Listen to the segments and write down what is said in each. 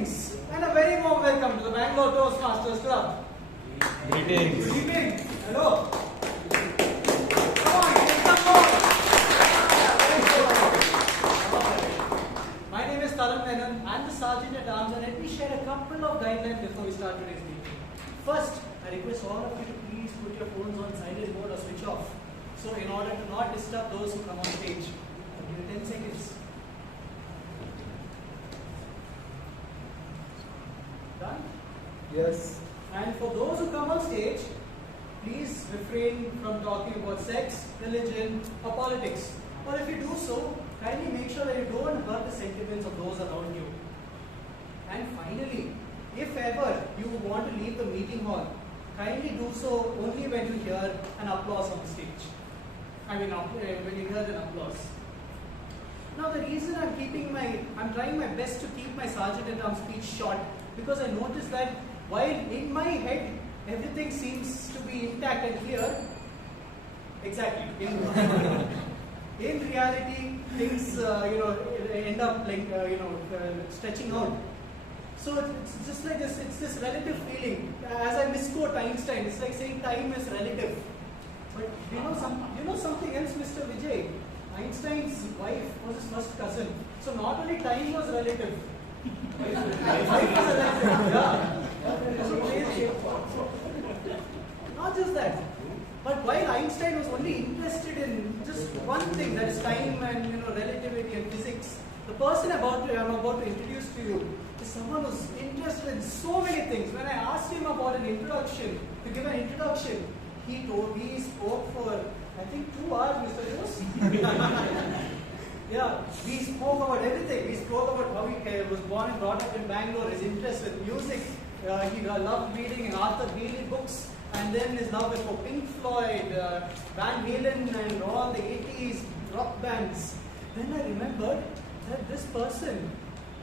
Greetings and a very warm welcome to the Bangalore Toastmasters Club. Greetings. Good evening. Hello. Come on, get some more. My name is Taran Menon. I'm the Sergeant at Arms, and let me share a couple of guidelines before we start today's meeting. First, I request all of you to please put your phones on silent mode or switch off. So, in order to not disturb those who come on stage, I'll give you 10 seconds. Done? Yes. And for those who come on stage, please refrain from talking about sex, religion, or politics. Or if you do so, kindly make sure that you don't hurt the sentiments of those around you. And finally, if ever you want to leave the meeting hall, kindly do so only when you hear an applause on the stage. When you hear an applause. Now the reason I'm trying my best to keep my Sergeant at Arms speech short, because I noticed that while in my head everything seems to be intact and clear, exactly, in reality things end up like stretching out. So it's just like this. It's this relative feeling. As I misquote Einstein, it's like saying time is relative. But you know something else, Mr. Vijay. Einstein's wife was his first cousin. So not only time was relative. Wife was relative. Yeah. Not just that. But while Einstein was only interested in just one thing, that is time and relativity and physics, the person I'm about to introduce to you is someone who's interested in so many things. When I asked him about to give an introduction, he spoke for I think 2 hours, Mr. Jose. Yeah, we spoke about everything. We spoke about how he was born and brought up in Bangalore, his interest with music. He loved reading Arthur Bailey books, and then his love for Pink Floyd, Van Halen, and all the 80s rock bands. Then I remembered that this person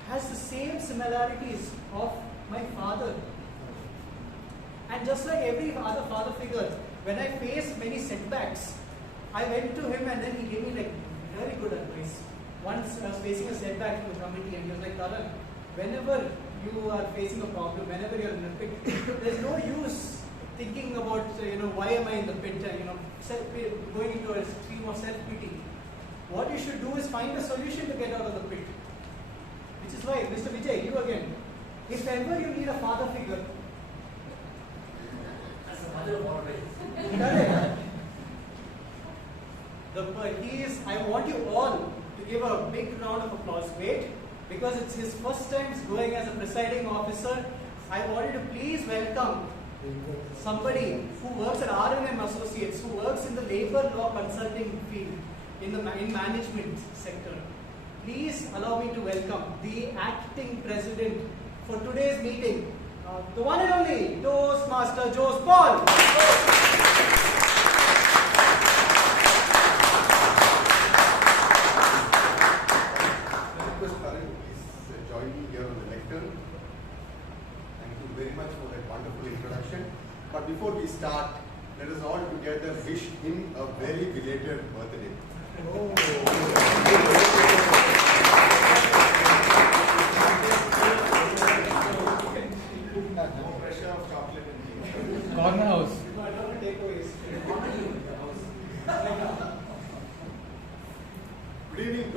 has the same similarities of my father. And just like every other father figure, when I faced many setbacks, I went to him and then he gave me very good advice. Once I was facing a setback to the committee and he was like, Taran, whenever you are facing a problem, whenever you're in a pit, there's no use thinking about, why am I in the pit, going into a stream of self-pity. What you should do is find a solution to get out of the pit. Which is why, Mr. Vijay, you again, if ever you need a father figure, as a mother of always. I want you all to give a big round of applause. Wait, because it's his first time going as a presiding officer. I wanted to please welcome somebody who works at R&M Associates, who works in the labor law consulting field, in management sector. Please allow me to welcome the acting president for today's meeting, the one and only Toastmaster Jose Paul. Very much for that wonderful introduction. But before we start, let us all together wish him a very belated birthday. Oh. No pressure of chocolate in Corner house. No, I don't want to take away. Good evening,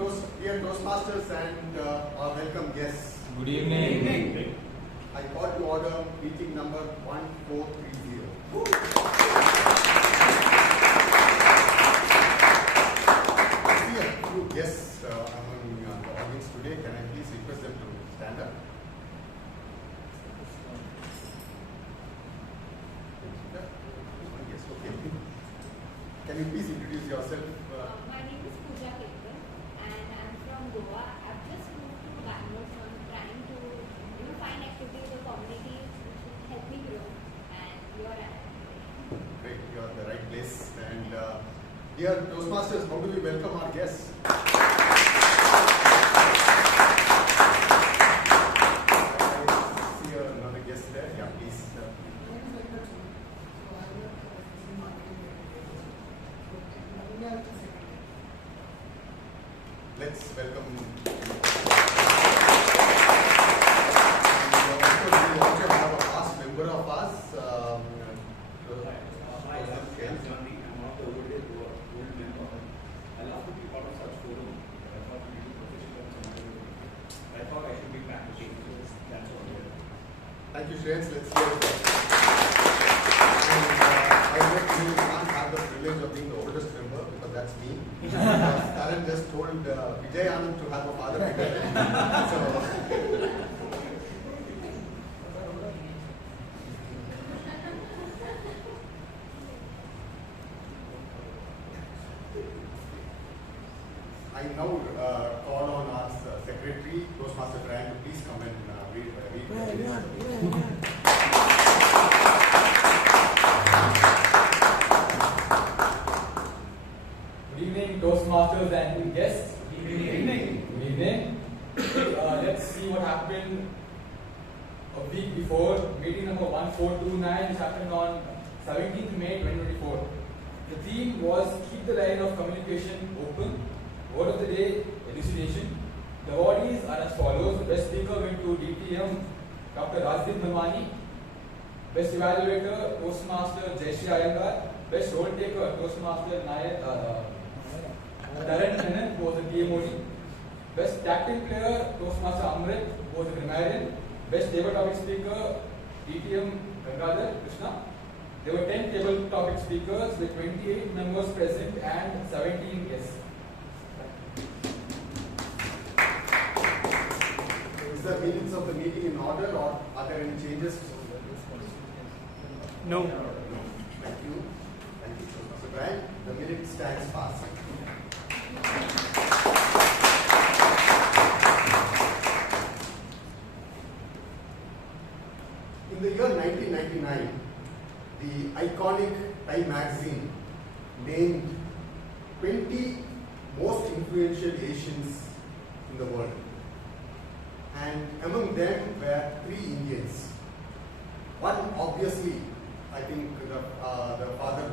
dear Toastmasters and our welcome guests. Good evening. Good evening. I call to order meeting number 1430. I see a few guests among the audience today. Can I please request them to stand up? Yes, okay. Can you please introduce yourself? My name is and I'm from Goa. I've just moved to Bangalore, so I'm trying to find activities or communities which will help me grow, and you are at Great, you are at the right place. And dear Toastmasters, how do we welcome our guests? I see another guest there. Yeah, please. Let's welcome Thank you, Shreyans. Let's hear it. I bet you can't have the privilege of being the oldest member because that's me. Taran just told Vijay Anand to have a father figure. So, I now call on our secretary, Toastmaster Taran, to please come and read the minutes. Good evening, Toastmasters and guests. Good evening. Good evening. Let's see what happened a week before. Meeting number 1429, which happened on 17th May 2024. The theme was keep the line of communication open. Word of the day, elucidation. The awardees are as follows. The best speaker went to DTM Dr. Rajdip Nirmani. Best evaluator, Toastmaster Jayashree Iyengar. Best role taker, Toastmaster Taran Menon, who was a TMOD. Best tactic player, Toastmaster Amrit, who was a grammarian. Best table topic speaker, DTM Gangaadhar, Krishna. There were 10 table topic speakers with 28 members present and 17 guests. Is the minutes of the meeting in order or are there any changes? No. No. Thank you. Thank you, Mr. Brian. The minute stands fast. In the year 1999, the iconic Time magazine named 20 most influential Asians in the world. And among them were 3 Indians. One, obviously, I think the father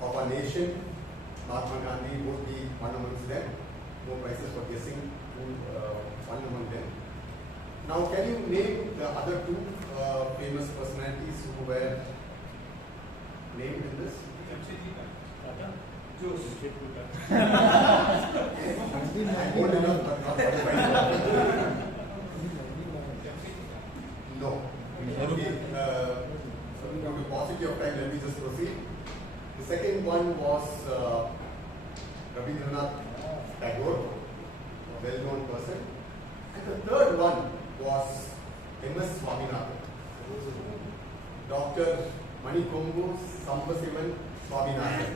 of our nation, Mahatma Gandhi, would be one amongst them. No prizes for guessing who one among them. Now, can you name the other 2 famous personalities who were named in this? I'm old enough, but not qualified. No. Okay. So, due to paucity of time, let me just proceed. The second one was Rabindranath Tagore, a well-known person. And the third one was M.S. Swaminathan, Dr. Manikombu Sambasivan Swaminathan,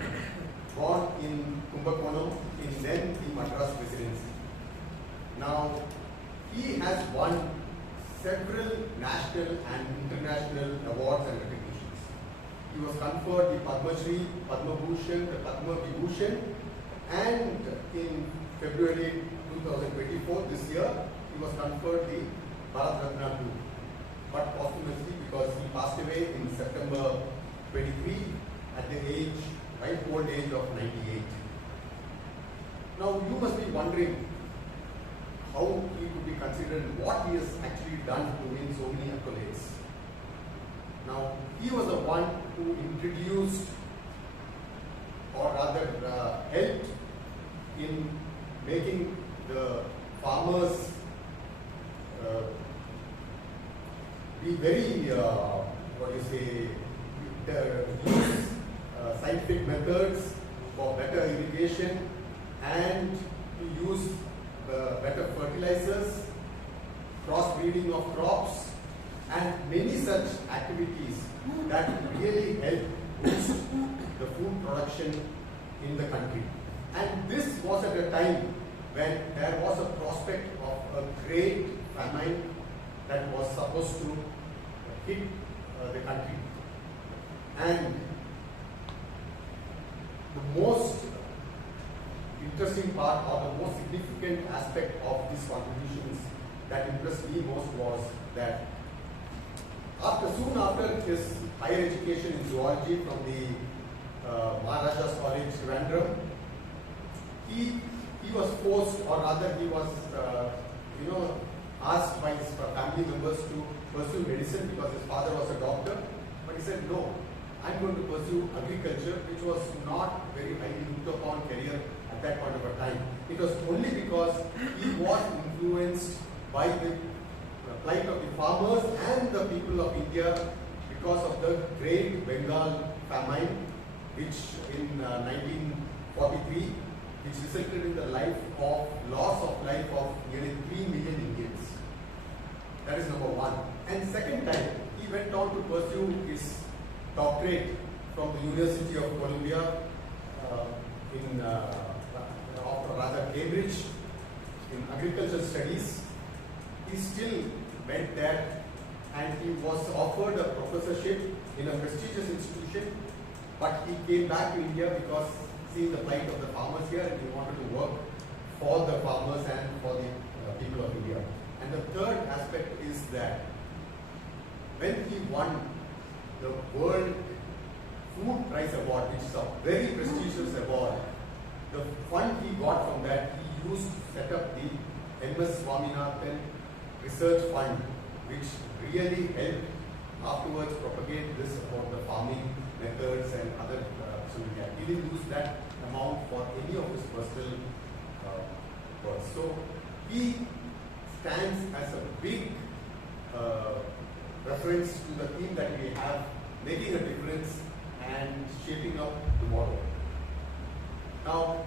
born in Kumbakonam in then the Madras Presidency. Now, he has won several national and international awards and recognitions. He was conferred the Padma Shri, Padma Bhushan, the Padma Vibhushan, and in February 2024, this year, he was conferred the Bharat Ratna too, but posthumously because he passed away in September 23 at the ripe old age of 98. Now you must be wondering how he could be considered and what he has actually done to win so many accolades. Now he was the one who introduced or rather helped in making the farmers be very, use scientific methods for better irrigation and to use better fertilizers, crossbreeding of crops, and many such activities that really help boost the food production in the country. And this was at a time when there was a prospect of a great famine that was supposed to hit the country. And the most interesting part or the most significant aspect of these contributions that impressed me most was that soon after his higher education in zoology from the Maharashtra's College, Trivandrum, he was forced, or rather he was asked by his family members to pursue medicine because his father was a doctor, but he said no, I'm going to pursue agriculture, which was not very highly looked upon career at that point of a time. It was only because he was influenced by the plight of the farmers and the people of India because of the Great Bengal famine, which in 1943, which resulted in the loss of life of nearly 3 million Indians. That is number one. And second time, he went on to pursue his doctorate from the University of Columbia after rather Cambridge in agricultural studies. He still went there and he was offered a professorship in a prestigious institution, but he came back to India because seeing the plight of the farmers here and he wanted to work for the farmers and for the people of India. And the third aspect is that when he won the World Food Prize Award, which is a very prestigious award, the fund he got from that, he used to set up the MS Swaminathan Research Fund, which really helped afterwards propagate this about the farming methods and other he didn't use that amount for any of his personal work. So he stands as a big reference to the theme that we have, making a difference and shaping up tomorrow. Now,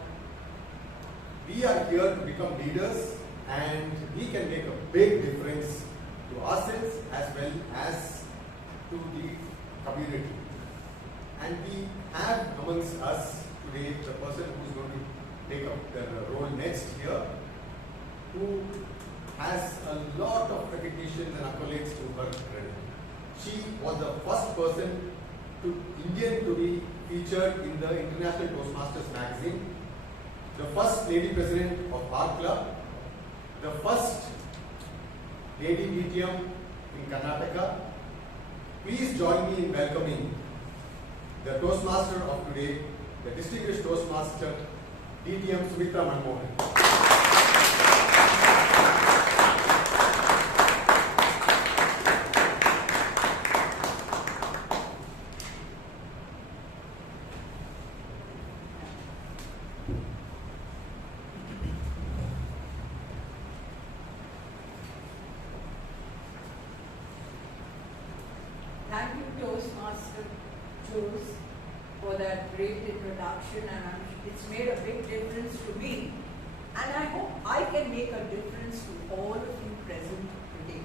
we are here to become leaders and we can make a big difference to ourselves as well as to the community. And we have amongst us today the person who is going to take up the role next year, who has a lot of recognition and accolades to her credit. She was the first person Indian to be featured in the International Toastmasters magazine, the first lady president of our club, the first lady medium in Karnataka. Please join me in welcoming the Toastmaster of today, the distinguished Toastmaster, DTM Sumitra Manamohan. Thank you, Toastmaster Jules, for that great introduction, and it's made a big difference to me. And I hope I can make a difference to all of you present today.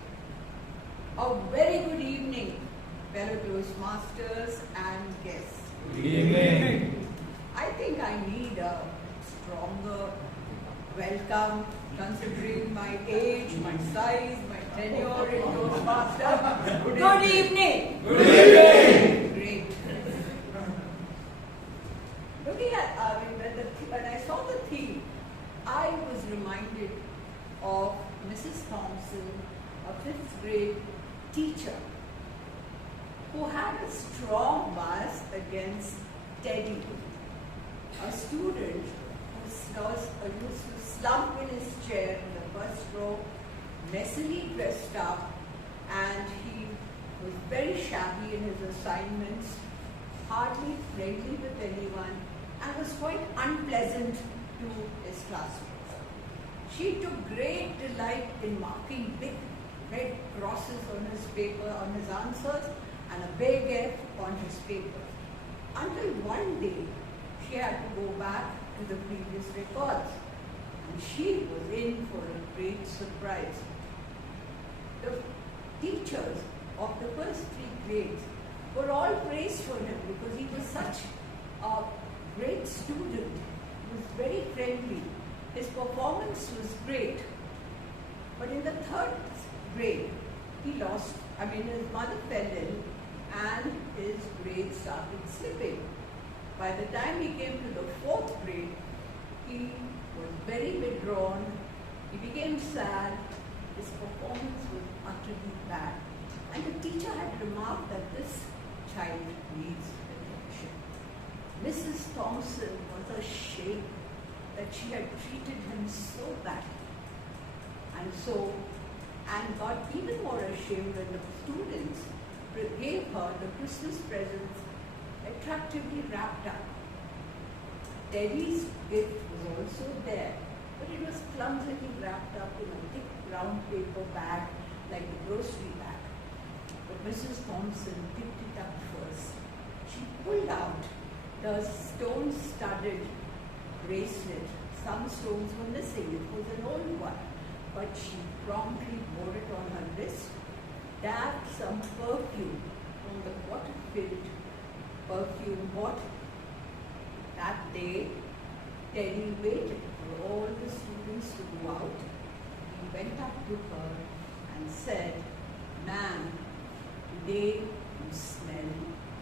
A very good evening, fellow Toastmasters and guests. Good evening. I think I need a stronger welcome, considering my age, my size, my tenure in Toastmaster. Good evening. Good evening. Great. Looking at, when I saw the theme, I was reminded of Mrs. Thompson, a 5th grade teacher, who had a strong bias against Teddy, a student who used to slump in his chair in the first row, messily dressed up, and he was very shabby in his assignments, hardly friendly with anyone, and was quite unpleasant to his classmates. She took great delight in marking big red crosses on his paper, on his answers, and a big F on his paper. Until one day, she had to go back to the previous records, and she was in for a great surprise. The teachers of the first 3 grades were all praised for him because he was such a great student. He was very friendly. His performance was great. But in the 3rd grade, his mother fell ill and his grades started slipping. By the time he came to the 4th grade, he was very withdrawn. He became sad. His performance was utterly bad. And the teacher had remarked that this child needs attention. Mrs. Thompson was ashamed that she had treated him so badly. And got even more ashamed when the students gave her the Christmas presents attractively wrapped up. Teddy's gift was also there, but it was clumsily wrapped up in a thick brown paper bag like the grocery bag. But Mrs. Thompson picked it up first. She pulled out the stone-studded bracelet. Some stones were missing. It was an old one. But she promptly wore it on her wrist, dabbed some perfume from the water-filled perfume bottle. That day, Teddy waited for all the students to go out. He went up to her and said, "Ma'am, today you smell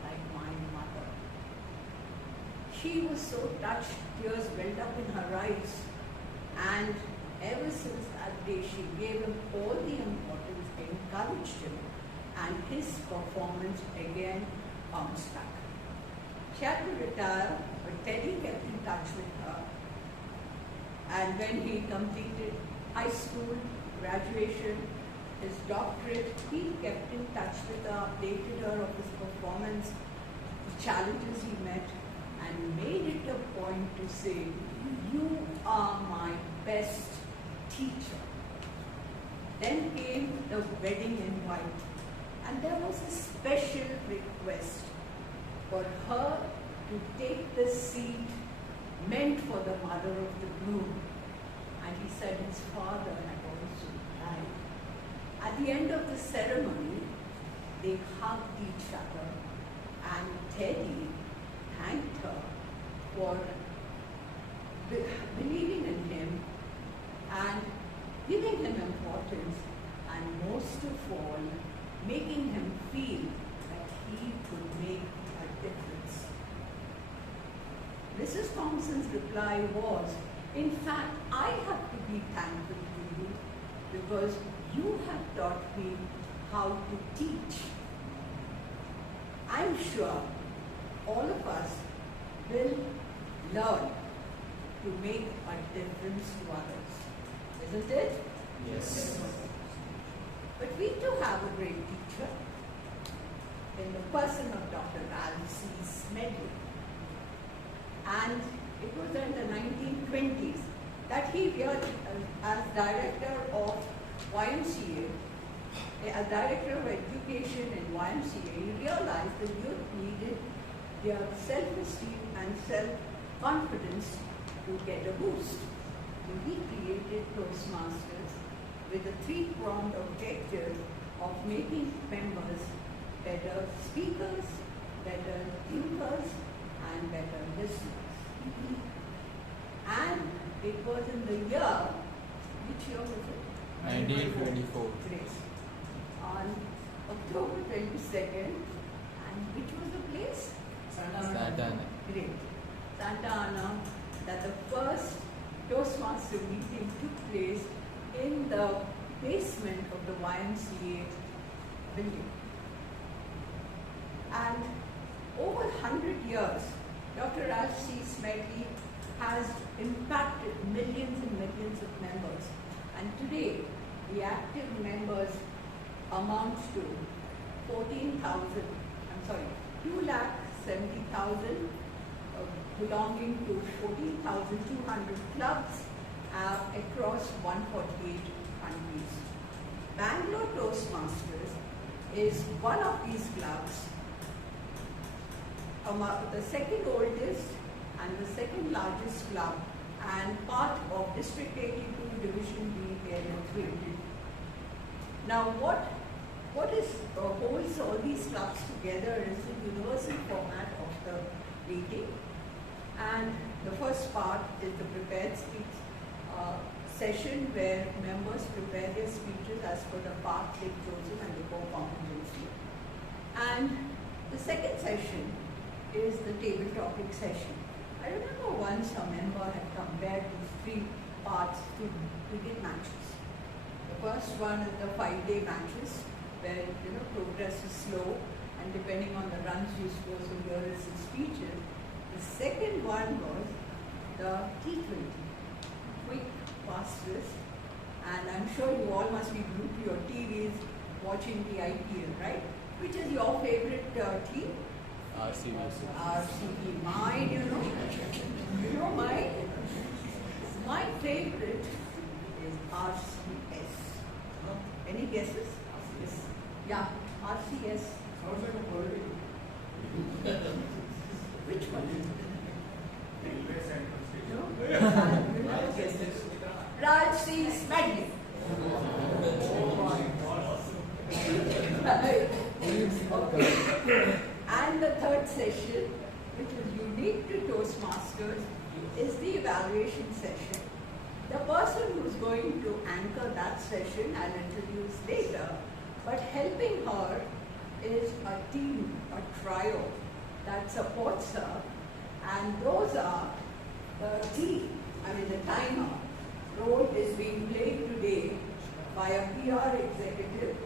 like my mother." She was so touched, tears welled up in her eyes, and ever since that day she gave him all the importance, encouraged him, and his performance again bounced back. She had to retire, but Teddy kept in touch with her. And when he completed high school, graduation, his doctorate, he kept in touch with her, updated her of his performance, the challenges he met, and made it a point to say, "You are my best teacher." Then came the wedding invite, and there was a special request for her to take the seat meant for the mother of the groom. And he said his father had also died. At the end of the ceremony, they hugged each other, and Teddy thanked her for believing in him and giving him importance, and most of all, making him feel that he could make a difference. Mrs. Thompson's reply was, "In fact, I have to be thankful to you because you have taught me how to teach." I'm sure all of us will learn to make a difference to others. Isn't it? Yes. But we too have a great teacher in the person of Dr. Alok Smedley. And it was in the 1920s that he really, as director of YMCA, as director of education in YMCA, he realized that youth needed their self-esteem and self-confidence to get a boost. So he created Toastmasters with a three-pronged objective of making members better speakers, better thinkers, and better listeners. And it was in the year, which year was it? 1924. Great. On October 22nd, and which was the place? Santa Ana. Great. Santa Ana, that the first Toastmaster meeting took place in the basement of the YMCA building. And over 100 years, Dr. Alok Smedley has impacted millions and millions of members. And today, the active members amount to 2,70,000 belonging to 14,200 clubs across 148 countries. Bangalore Toastmasters is one of these clubs, the second oldest and the second largest club, and part of District 82 Division B Area 3. Now what holds all these clubs together is the universal format of the meeting. And the first part is the prepared speech session where members prepare their speeches as per the path they've chosen and the core competency. And the second session is the table topic session. I remember once a member had compared these three parts to cricket matches. The first one is the 5-day matches where progress is slow and depending on the runs you score, so here is the speeches. The second one was the T20, quick passes, and I'm sure you all must be glued to your TVs watching the IPL, right? Which is your favorite team? RCB. RCB. Mine, you know mine? My favorite is RCS. Any guesses? Yes. Yeah, RCS. Sounds like a political. Which one? Railway Central Station. No? Raj's Magnet. And the third session, which is unique to Toastmasters, is the evaluation session. The person who's going to anchor that session I'll introduce later, but helping her is a team, a trio that supports her, and those are the team, the timer role is being played today by a PR executive,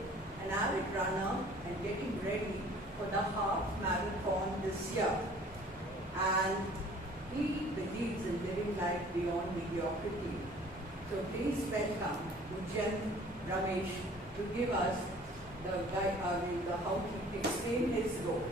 an avid runner, and getting ready for the half marathon this year. And he believes in living life beyond mediocrity. So please welcome Ujyant Ramesh to give us the how he explained his role.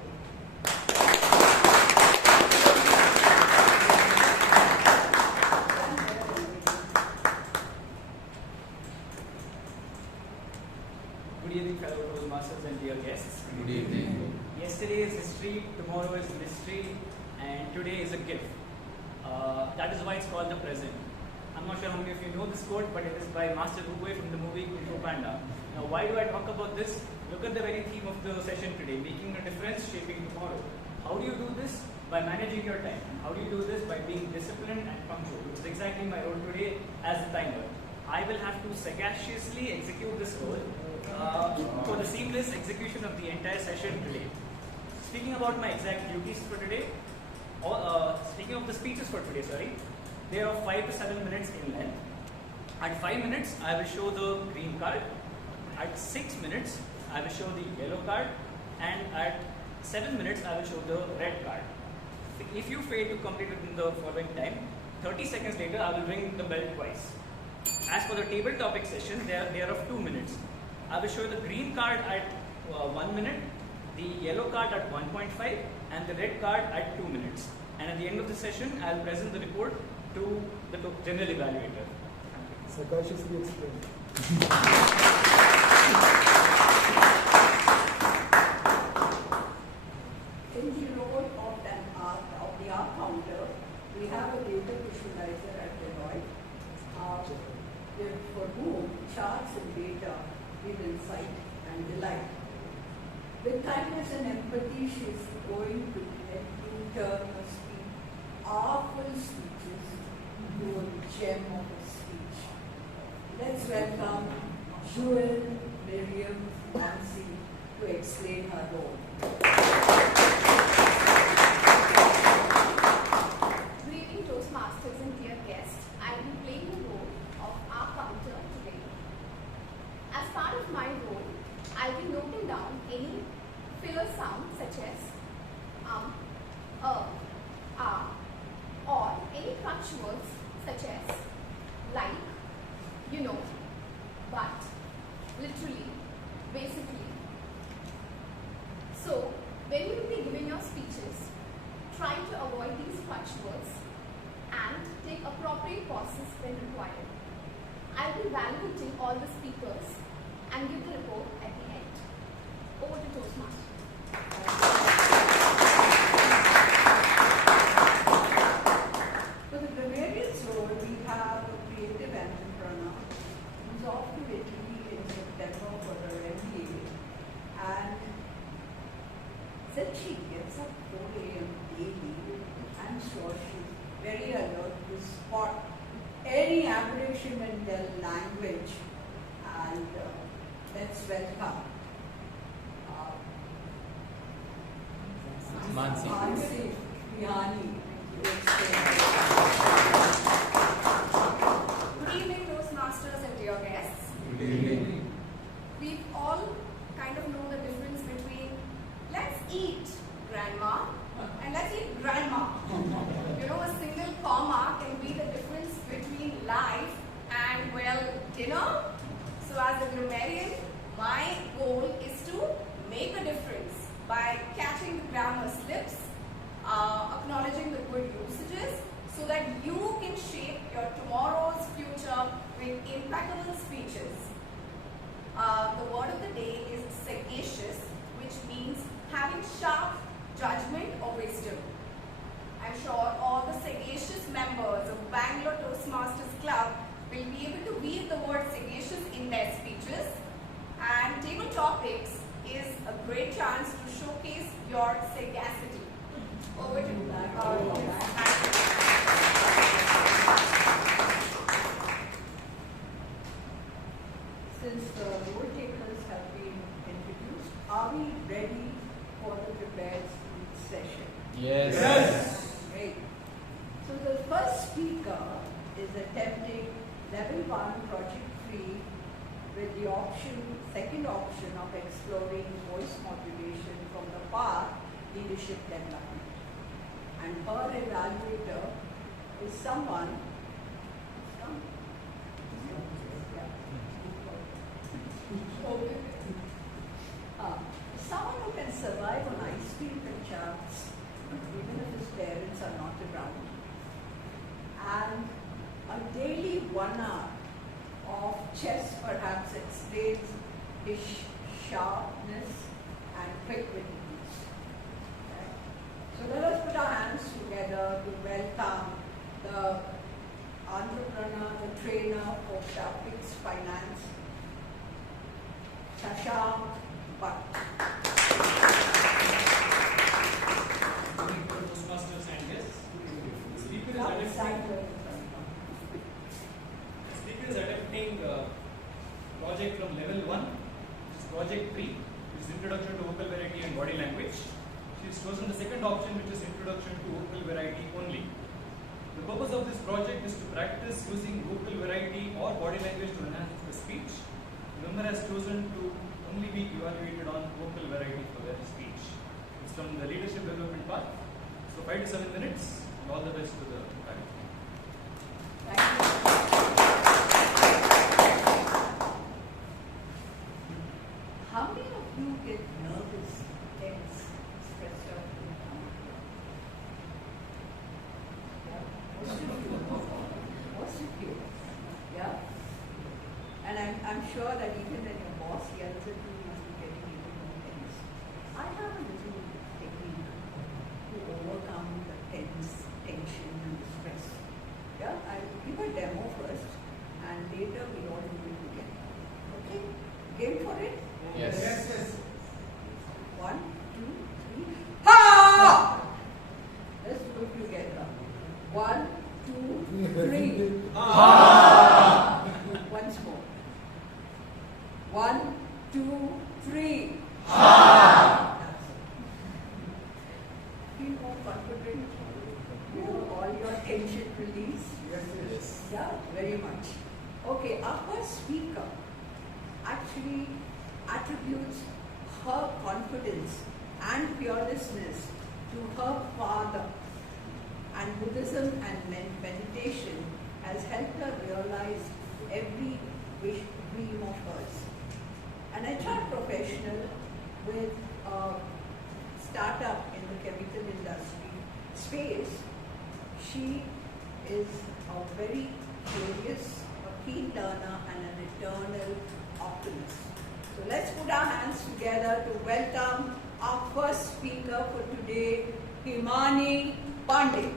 Good evening, fellow Toastmasters and dear guests. Good evening. Yesterday is history, tomorrow is mystery, and today is a gift. That is why it's called the present. I'm not sure how many of you know this quote, but it is by Master Rubai from the movie Kung Fu Panda. Now, why do I talk about this? Look at the very theme of the session today, making a difference, shaping tomorrow. How do you do this? By managing your time. How do you do this? By being disciplined and punctual, which is exactly my role today as the timer. I will have to sagaciously execute this role for the seamless execution of the entire session today. Speaking about my exact duties for today, speaking of the speeches for today, they are 5 to 7 minutes in length. At 5 minutes, I will show the green card. At 6 minutes, I will show the yellow card. And at 7 minutes, I will show the red card. If you fail to complete it in the following time, 30 seconds later, I will ring the bell twice. As for the table topic session, they are of 2 minutes. I will show the green card at 1 minute, the yellow card at 1.5, and the red card at 2 minutes. And at the end of the session, I will present the report to the general evaluator. Sagaciously explained. In the role of the art counter, we have a data visualizer at Deloitte, for whom charts and data give insight and delight. With kindness and empathy, she is going to help you turn her powerful speeches to a gem of a speech. Let's welcome Jewel Miriam Mansi to explain her role. Greeting Toastmasters and dear guests, I will be playing the role of our counter today. As part of my role, I will be noting down any filler sounds such as or any crutch words such as like, you know, but, literally, basically. So, when you will be giving your speeches, try to avoid these crutch words and take appropriate pauses when required. I will be evaluating all the speakers and give the report at the end. Over to Toastmaster. For the grammarian's role, we have a creative entrepreneur who's off to Italy in September for her MBA, and since she gets up 4 a.m. daily, I'm sure she's very alert to spot any aberration in their language. And let's welcome Mansi. Bihani. Good evening, Toastmasters and dear guests. Good evening. We all kind of know the difference between let's eat grandma and let's eat grandma. You know, a single comma can be the difference between life and, well, dinner. So as a grammarian, my goal is to make a difference by catching the grammar slips, acknowledging the good usages, so that you can shape your tomorrow's future with impeccable speeches. The word of the day is sagacious, which means having sharp judgment or wisdom. I'm sure all the sagacious members of Bangalore Toastmasters Club will be able to weave the word sagacious in their speeches. And table topics is a great chance to showcase your sagacity. Over to you. Since the role takers have been introduced, are we ready for the prepared speech session? Yes. Great. So the first speaker is attempting level 1 project 3 with the second option of exploring voice modulation from the path leadership development. And her evaluator is someone someone who can survive on ice cream and charts, even if his parents are not around, and a daily 1 hour of chess perhaps explains his sharpness and quick wittiness. Okay. So let us put our hands together to welcome the entrepreneur, the trainer of Shafix Finance, Shashank, Bhat. Toastmasters and guests. The speaker is attempting project from level 1, which is project 3, which is introduction to vocal variety and body language. She has chosen the second option, which is introduction to vocal variety only. The purpose of this project is to practice using vocal variety or body language to enhance the speech. The member has chosen to only be evaluated on vocal variety for their speech. It's from the leadership development path. So 5 to 7 minutes, and all the best to the faculty. Thank you. How many of you get nervous, tense, stressed out in the Yeah? Most of you. Most of you. Yeah? And I'm sure that even when your boss yells at you, you must be getting even more tense. I have a little technique to overcome the tension and the stress. Yeah? I'll give a demo first, and later we all do it together. Okay? Game for it? Yes. 1, 2, 3. Ha! Let's do it together. 1, 2, 3. Ha! Once more. 1, 2, 3. Ha! Feel more confident. All your tension release. Yes. Yeah, very much. Okay, our first speaker actually attributes her confidence and fearlessness to her father, and Buddhism and meditation has helped her realize every dream of hers. An HR professional with a startup in the chemical industry space, she is a very curious, a keen learner and an eternal optimist. So let's put our hands together to welcome our first speaker for today, Himani Pandey.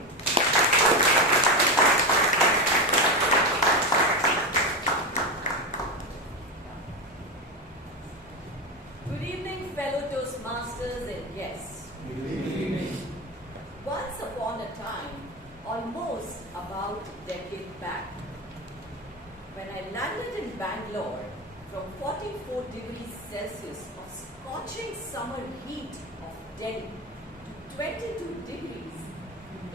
Good evening, fellow Toastmasters and guests. Good evening. Once upon a time, almost about a decade back, when I landed in Bangalore from 44 degrees Celsius of scorching summer heat of Delhi to 22 degrees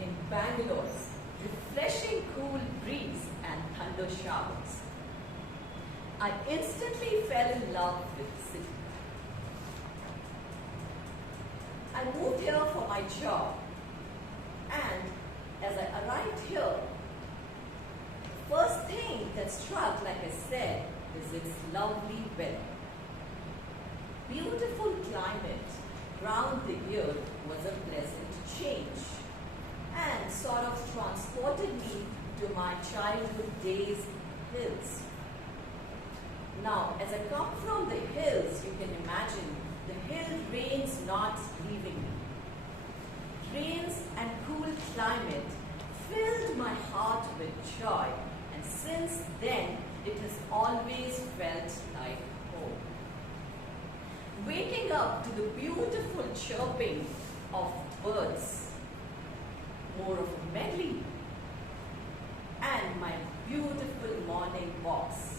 in Bangalore's refreshing cool breeze and thunder showers, I instantly fell in love with the city. I moved here for my job, and as I arrived here, the first thing that struck, like I said, is its lovely weather. Beautiful climate round the year was a pleasant change and sort of transported me to my childhood days hills. Now, as I come from the hills, you can imagine the hill rains not leaving me. Rains and cool climate filled my heart with joy, and since then it has always felt like home. Waking up to the beautiful chirping of birds, more of a medley, and my beautiful morning walks.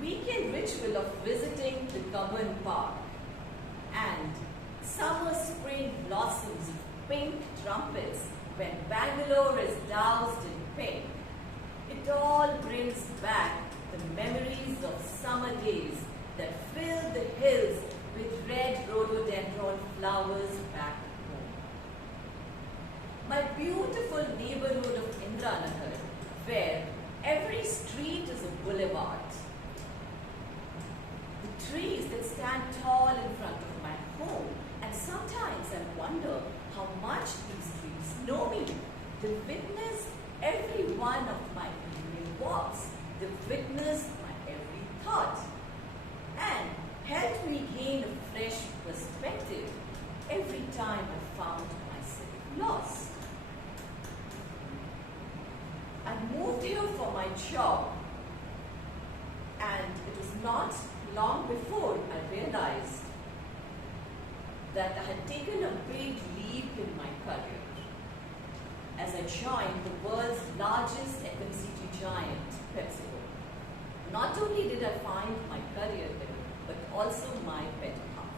Weekend ritual of visiting the Govind Park and summer spring blossoms of pink trumpets when Bangalore is doused in pink. It all brings back the memories of summer days that fill the hills with red rhododendron flowers back home. My beautiful neighborhood of Indranagar, where every street is a boulevard. The trees that stand tall in front of my home, and sometimes I wonder how much these trees know me. They witness every one of my evening walks. They witness my every thought and help me gain a fresh perspective every time I found myself lost. I moved here for my job, and it was not long before I realized that I had taken a big leap in my career as I joined the world's largest FMCG giant, PepsiCo. Not only did I find my career there, but also my better half.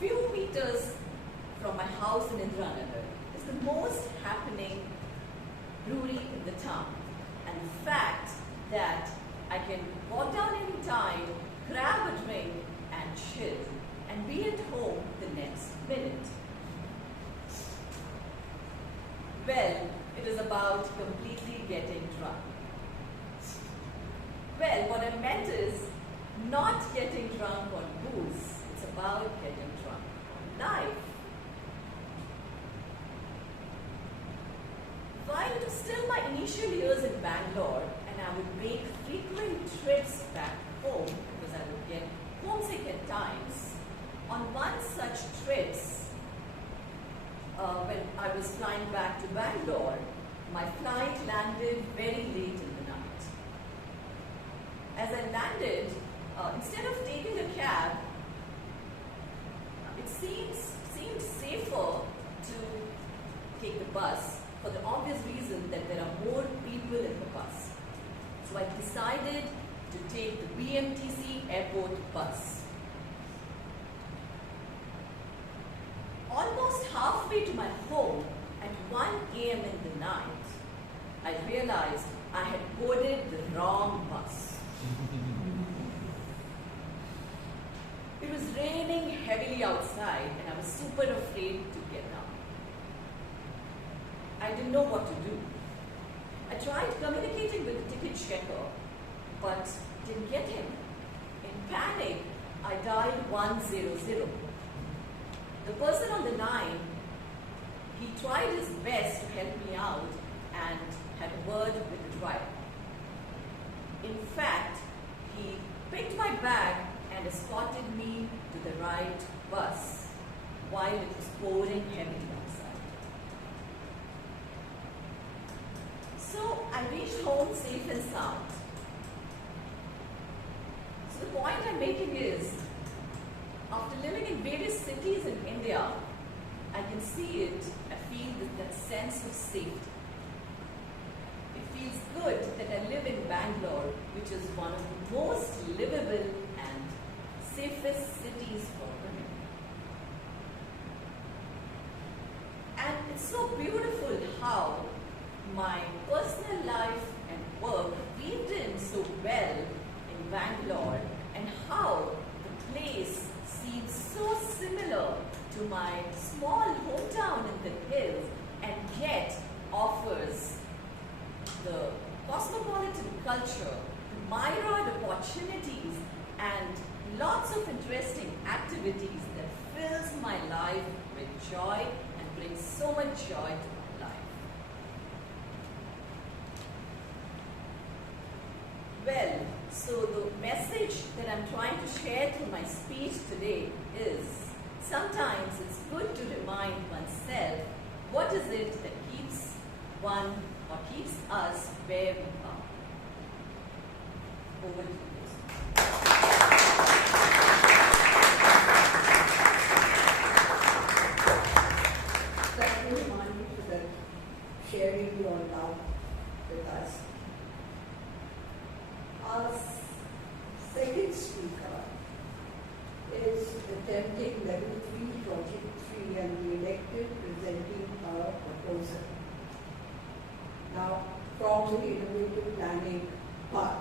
Few meters from my house in Indranagar is the most happening brewery in the town, and the fact that I can walk down any time, grab a drink, and chill, and be at home the next minute. Well, it is about completely getting drunk. Well, what I meant is not getting drunk on booze. It's about getting drunk on life. While it was still my initial years in Bangalore, and I would make frequent trips back home because I would get homesick at times. On one such trips, when I was flying back to Bangalore, my flight landed very late in the night. As I landed, instead of taking a cab, it seemed safer to take the bus for the obvious reason that there are more people in the bus. So I decided to take the BMTC airport bus. Almost halfway to my home at 1 a.m. in the night, I realized I had boarded the wrong bus. It was raining heavily outside and I was super afraid to get up. I didn't know what to do. I tried communicating with the ticket checker, but didn't get him. In panic, I dialed 100. The person on the line, he tried his best to help me out and had a word with the driver. In fact, he picked my bag and escorted me to the right bus while it was pouring heavily outside. So I reached home safe and sound. So the point I'm making is, after living in various cities in India, I can see it, I feel that sense of safety. It feels good that I live in Bangalore, which is one of the most livable and safest cities for women. And it's so beautiful how my personal life and work weaved in so well in Bangalore, and how the place seems so similar to my small hometown in the hills, and yet offers the cosmopolitan culture, the myriad opportunities, and lots of interesting activities that fills my life with joy and brings so much joy to my life. Well, so the message that I'm trying to share through my speech today is sometimes it's good to remind oneself what is it that keeps one or keeps us where we are. Over to you. Thank you, Himani, for that sharing your love with us. Our second speaker is attempting level 3, project 3, and the elected presenting a proposal. Now, from the innovative planning part,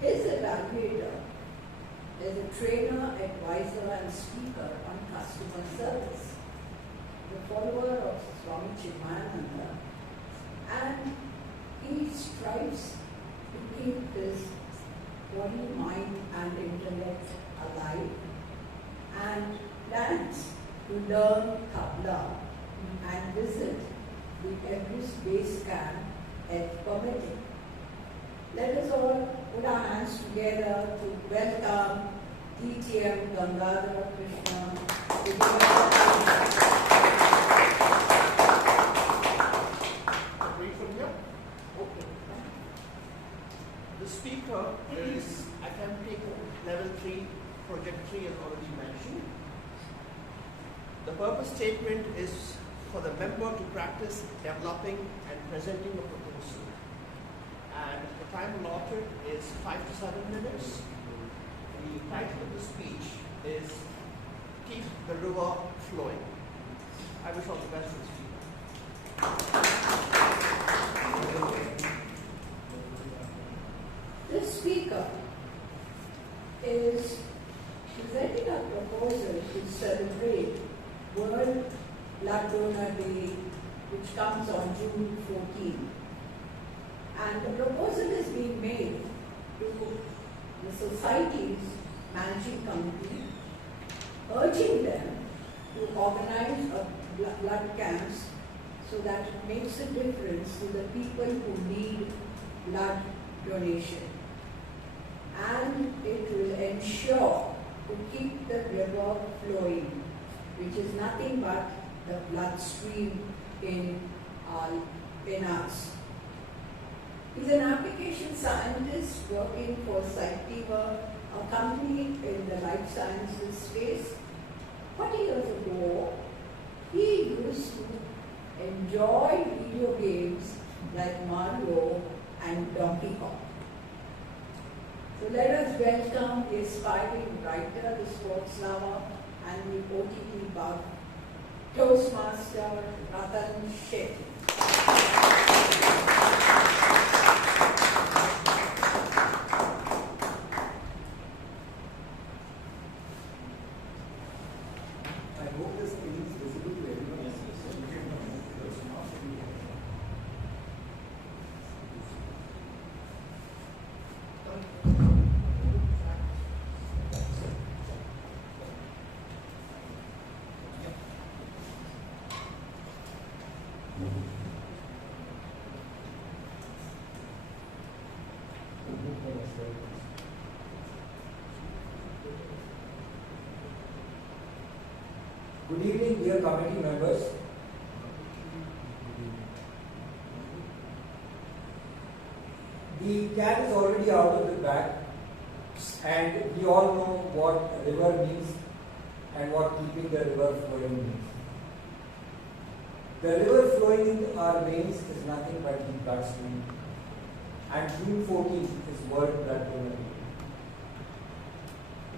his evaluator is a trainer, advisor, and speaker on customer service, the follower of Swami Chimananda, and he strives to keep his body, mind, and intellect alive, and plans to learn Tabla and visit the Everest base camp at permitting. Let us all put our hands together to welcome DTM Gangaadhar Krishna. Read from here. Okay. The speaker is attempting level 3, project 3 as already mentioned. The purpose statement is for the member to practice developing and presenting a proposal. And the time allotted is 5 to 7 minutes. The title of the speech is Keep the River Flowing. I wish all the best to the speaker. This speaker is presenting a proposal to celebrate World Blood Donor Day, which comes on June 14. And the proposal is being made to the society's managing committee, urging them to organize blood camps so that it makes a difference to the people who need blood donation. And it will ensure to keep the river flowing, which is nothing but the bloodstream in us. He's an application scientist working for Cytiva, a company in the life sciences space. 40 years ago, he used to enjoy video games like Mario and Donkey Kong. So let us welcome the aspiring writer, the sports lover, and the OTT buff, Toastmaster Shetty. I hope this thing is visible to everyone. Good evening, dear committee members. The cat is already out of the bag, and we all know what river means and what keeping the river flowing means. The river flowing in our veins is nothing but the bloodstream, and June 14th is World Blood Donor Day.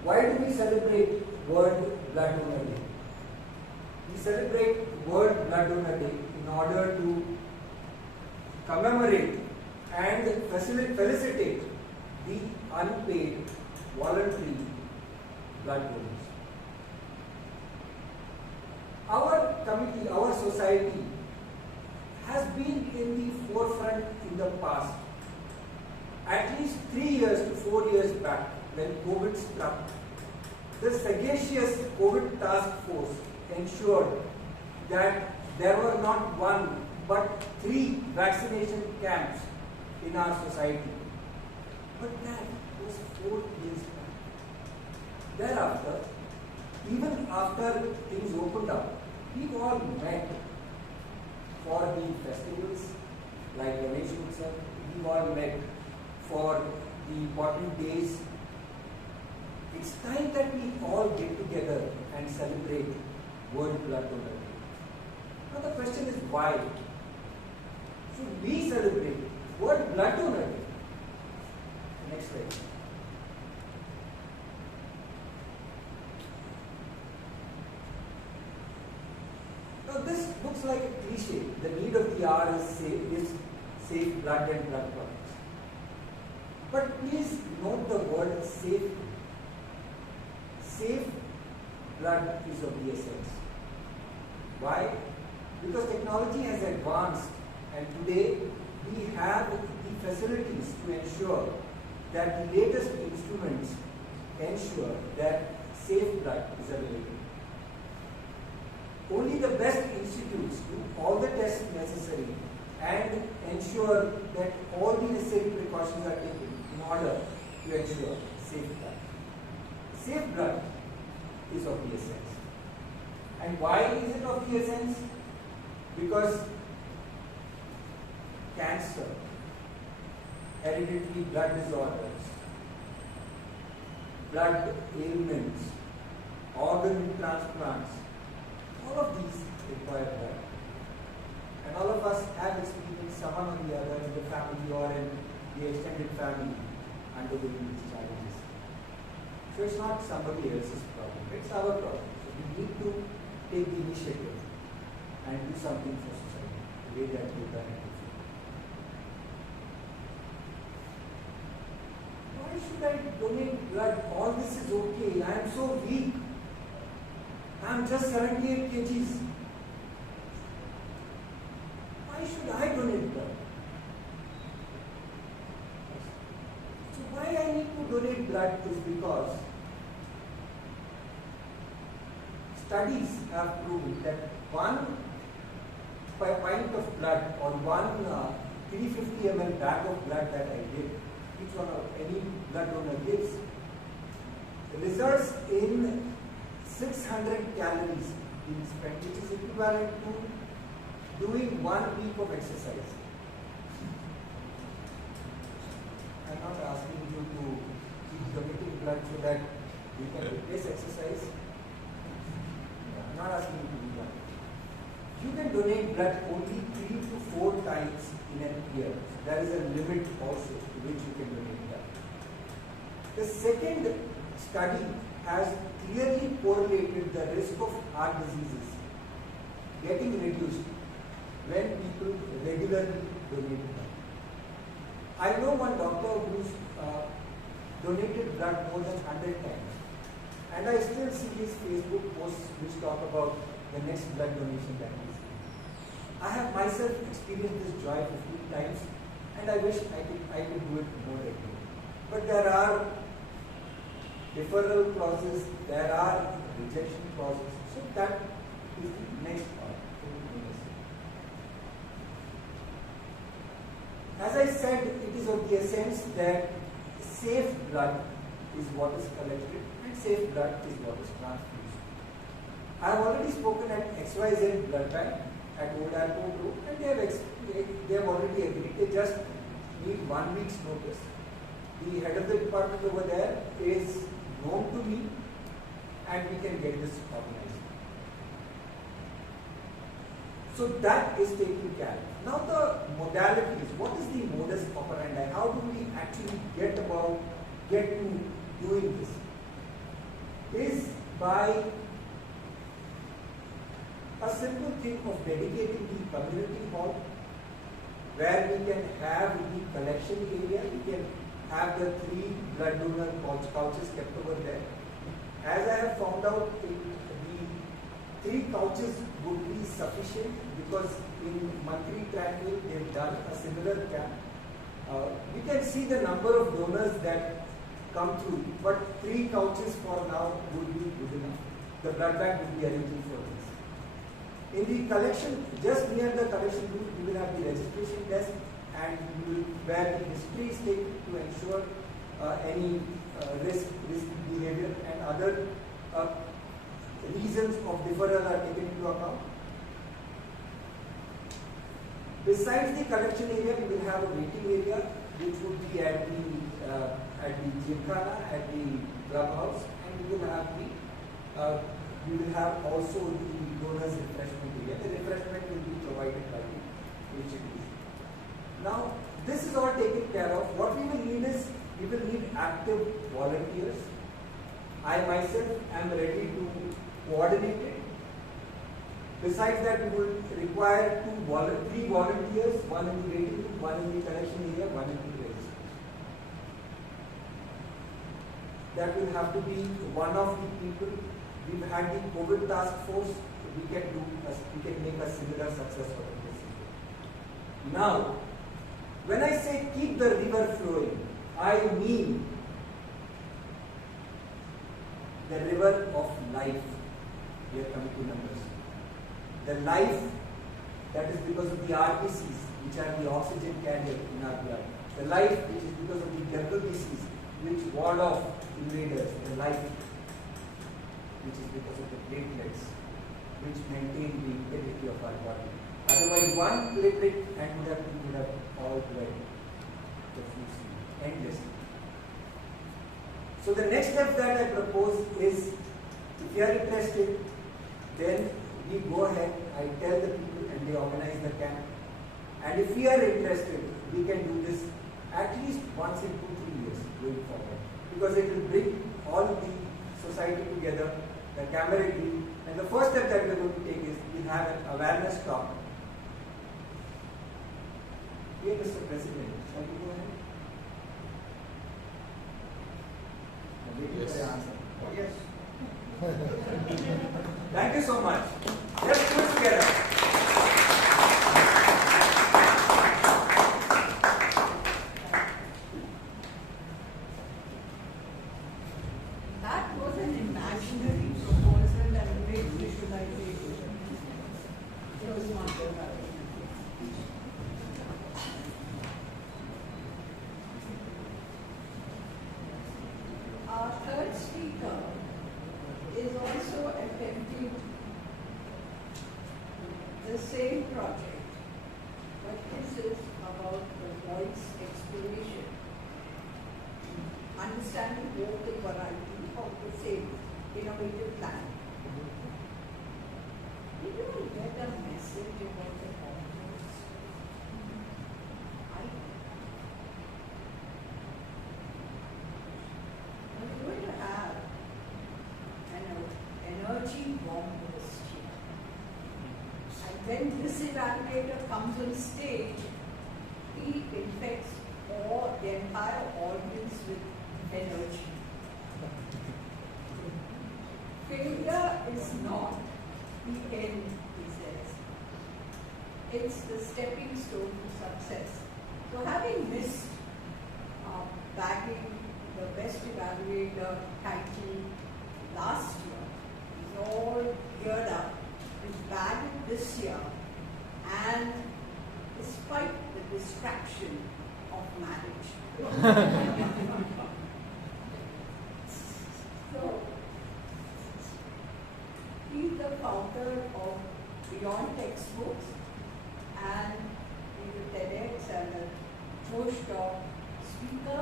Why do we celebrate World Blood Donor Day? We celebrate World Blood Donor Day in order to commemorate and felicitate the unpaid voluntary blood donors. Our committee, our society has been in the forefront in the past. At least 3 years to 4 years back, when COVID struck, the sagacious COVID task force ensured that there were not one but 3 vaccination camps in our society. But that was 4 years back. Thereafter, even after things opened up, we all met for the festivals like Ramesh would say. We all met for the important days. It's time that we all get together and celebrate World Blood Donor Day. Now the question is why? Should we celebrate World Blood Donor Day? Next slide. Now this looks like a cliche. The need of the hour is safe blood and blood products. But please note the word safe. Safe blood is of the essence. Why? Because technology has advanced and today we have the facilities to ensure that the latest instruments ensure that safe blood is available. Only the best institutes do all the tests necessary and ensure that all the necessary precautions are taken in order to ensure safe blood. Safe blood is of the essence. And why is it of the essence? Because cancer, hereditary blood disorders, blood ailments, organ transplants, all of these require blood. And all of us have experienced someone or the other in the family or in the extended family undergoing these challenges. So it's not somebody else's problem, it's our problem. So we need to take the initiative and do something for society, the way that we've done it before. Why should I donate blood? All this is okay. I am so weak. I am just 78 kgs. Why should I donate blood? So why I need to donate blood is because studies have proven that 1 pint of blood or 1 350 ml bag of blood that I give, which one of any blood donor gives, results in 600 calories being spent, which is equivalent to doing 1 week of exercise. I'm not asking you to keep donating blood so that you can replace exercise. I'm not asking you to do that. You can donate blood only 3 to 4 times in a year. So there is a limit also to which you can donate blood. The second study has clearly correlated the risk of heart diseases getting reduced when people regularly donate blood. I know one doctor who's donated blood more than 100 times, and I still see his Facebook posts which talk about the next blood donation that he's doing. I have myself experienced this joy 15 times, and I wish I could do it more regularly. But there are deferral clauses, there are rejection clauses, so that is the next part. As I said, it is of the essence that safe blood is what is collected and safe blood is what is transfused. I have already spoken at XYZ Blood Bank at Old Airport Road, and they have already agreed. They just need 1 week's notice. The head of the department over there is known to me, and we can get this organized. So that is taken care of. Now the modalities, what is the modus operandi? How do we actually get to doing this? Is by a simple thing of dedicating the community hall where we can have the collection area, we can have the 3 blood donor couches kept over there. As I have found out, the 3 couches would be sufficient because in Mantri Triangle they have done a similar camp. We can see the number of donors that come through, but 3 couches for now would be good enough. The blood bank will be arranging for this. In the collection, just near the collection booth, we will have the registration desk and we will, where the history is taken to ensure any risk behavior, and other reasons of deferral are taken into account. Besides the collection area, we will have a waiting area, which would be at the gymkhana, at the clubhouse, and we will have also the donors refreshment area. The refreshment will be provided by the HDC. Now, this is all taken care of. What we will need is, we will need active volunteers. I myself am ready to coordinate it. Besides that, we will require 3 volunteers, one in the waiting room, one in the collection area, one in the register. That will have to be one of the people. We've had the COVID task force. We can make a similar success for this. Now, when I say keep the river flowing, I mean the river of life. We are coming to numbers. The life that is because of the RBCs, which are the oxygen carrier in our blood. The life which is because of the WBCs, which ward off invaders. The life which is because of the platelets, which maintain the integrity of our body. Otherwise, one platelet and would have all bled profusely, endlessly. So the next step that I propose is, if you are interested, then we go ahead, I tell the people and they organize the camp. And if we are interested, we can do this at least once in 2-3 years going forward. Because it will bring all the society together, the camaraderie. And the first step that we are going to take is, we have an awareness talk. Here, Mr. President, shall we go ahead? I'm waiting for the answer. Oh, yes. Thank you so much. Let's do it together. That was an imaginary proposal and great visualization. It was wonderful. Our third speaker is also attempting the same project, but this is about the voice exploration. Understanding vocal variety of the same innovative plan. Did you all get a message about the conference? We're going to have an energy bomb this year. And when this evaluator comes on stage, he infects all the entire audience with energy. Failure is not the end, he says. It's the stepping stone to success. So having missed bagging the best evaluator title last year, he's all geared up to bag it this year, and despite the distraction of marriage. So, he's the founder of Beyond Textbooks, and he's a TEDx and a Toast Talk speaker.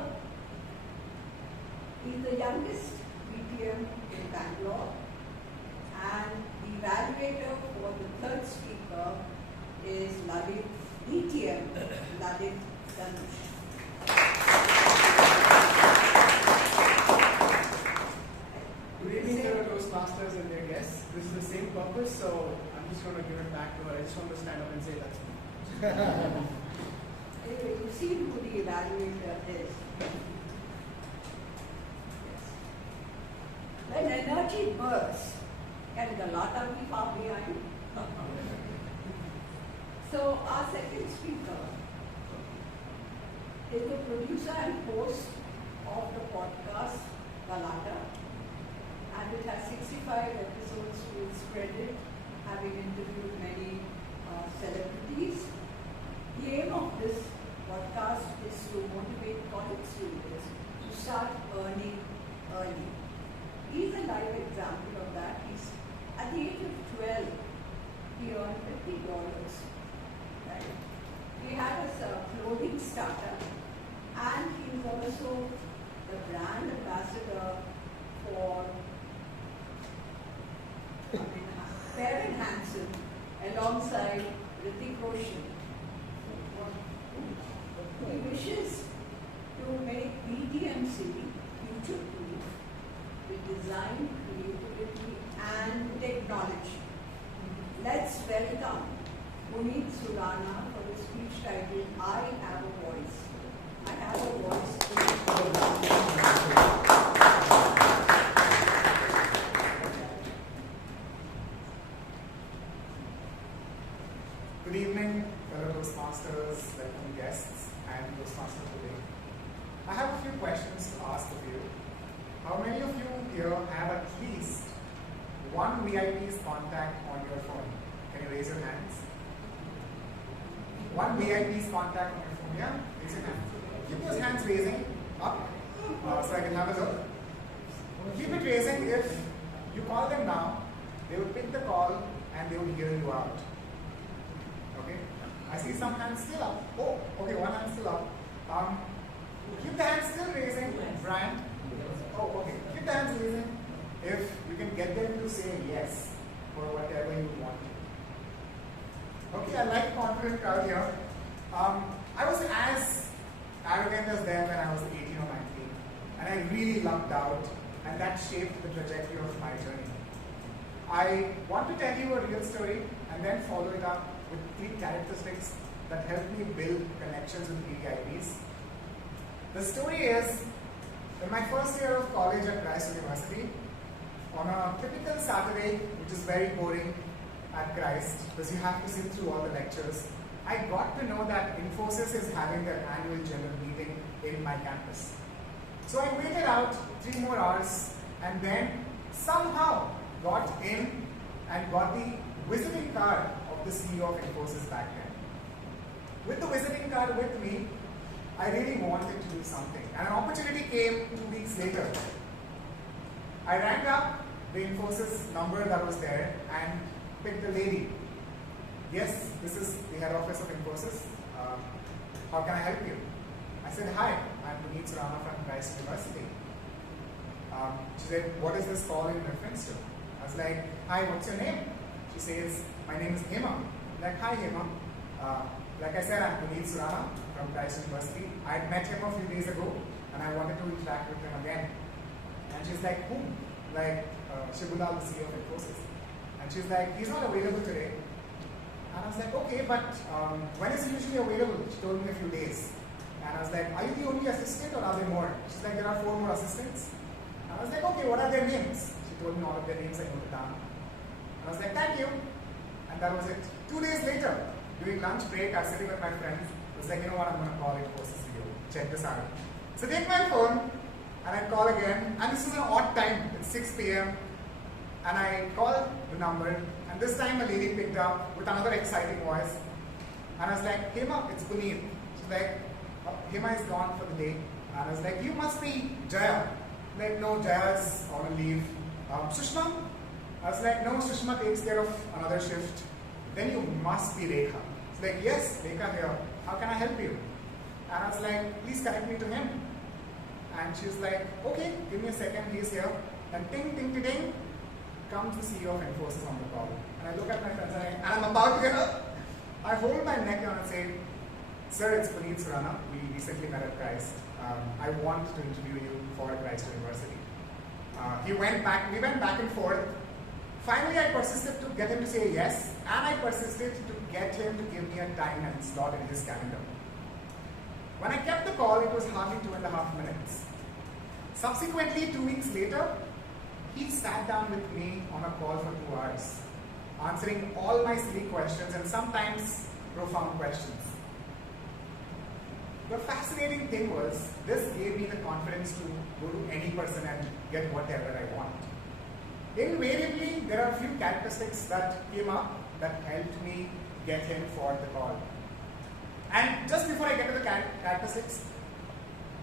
He's the youngest BTM in Bangalore, and the evaluator for the third speaker is Lalith, BTM, Lalith Dhanush. Good evening to the Toastmasters and their guests. This is the same purpose, so I'm just going to give it back to her. I just want to stand up and say that's me. Anyway, you see who the evaluator is. When energy bursts, can Galata be far behind? So our second speaker is the producer and host of the podcast Galata, and it has 65 episodes to its credit, having interviewed many celebrities. The aim of this podcast is to motivate college students to start earning early. He's a live example of that. He's at the age of 12, he earned $50. Right? He had a clothing startup, and he was also the brand ambassador for Fair and Handsome alongside Hrithik Roshan. He wishes to make BTMC future-proof with design, creativity and technology. Let's welcome Puneeth Suraana for the speech titled I Have a Voice. I Have a Voice. Good evening, fellow Toastmasters, welcome guests, and Toastmasters today. I have a few questions to ask of you. How many of you here have at least one VIP's contact on your phone? Can you raise your hands? One VIP's contact on your phone, yeah? Raise your hands. Keep those hands raising up so I can have a look. Keep it raising. If you call them now, they would pick the call and they would hear you out. Okay? I see some hands still up. Oh, okay, one hand still up. Keep the hands still raising, Brian. Oh, okay. Keep the hands raising if you can get them to say yes for whatever you want to. Okay, I like confident crowd here. I was as arrogant as them when I was 18 or 19, and I really lucked out, and that shaped the trajectory of my journey. I want to tell you a real story and then follow it up with 3 characteristics that helped me build connections with VIPs. The story is, in my first year of college at Christ University, on a typical Saturday, which is very boring at Christ, because you have to sit through all the lectures, I got to know that Infosys is having their annual general meeting in my campus. So I waited out 3 more hours and then somehow got in and got the visiting card of the CEO of Infosys back then. With the visiting card with me, I really wanted to do something. And an opportunity came 2 weeks later. I rang up the Infosys number that was there and picked the lady. Yes, this is the head office of Infosys. How can I help you? I said, hi, I'm Puneeth Suraana from Christ University. She said, what is this call in reference to? I was like, hi, what's your name? She says, my name is Hima. I'm like, hi, Hima. Like I said, I'm Puneeth Suraana from Christ University. I had met him a few days ago and I wanted to interact with him again. And she's like, who? Like, Shibulal, the CEO of Infosys. And she's like, he's not available today. And I was like, okay, but when is he usually available? She told me a few days. And I was like, are you the only assistant or are there more? She's like, there are 4 more assistants. And I was like, okay, what are their names? She told me all of their names, I noted down. And I was like, thank you. And that was it. 2 days later, during lunch break, I was sitting with my friends. I was like, you know what, I'm going to call Infosys CEO. Check this out. So take my phone, and I call again. And this is an odd time. It's 6 p.m. And I call the number. And this time a lady picked up with another exciting voice. And I was like, Hima, it's Puneeth. She's like, oh, Hima is gone for the day. And I was like, you must be Jaya. Like, no, Jaya's on a leave. Sushma? I was like, no, Sushma takes care of another shift. Then you must be Rekha. It's like, yes, Rekha here. How can I help you? And I was like, please connect me to him. And she's like, okay, give me a second, he's here. And ting, ting, ting, ting, comes the CEO of Infosys on the call. And I look at my friends and I'm about to get up. I hold my neck down and say, sir, it's Puneeth Suraana. We recently met at Christ. I want to interview you for Christ University. We went back and forth. Finally, I persisted to get him to say yes, and I persisted to get him to give me a time and slot in his calendar. When I kept the call, it was hardly 2.5 minutes. Subsequently, 2 weeks later, he sat down with me on a call for 2 hours, answering all my silly questions and sometimes profound questions. The fascinating thing was, this gave me the confidence to go to any person and get whatever I want. Invariably, there are a few characteristics that came up that helped me get him for the call. And just before I get to the characteristics,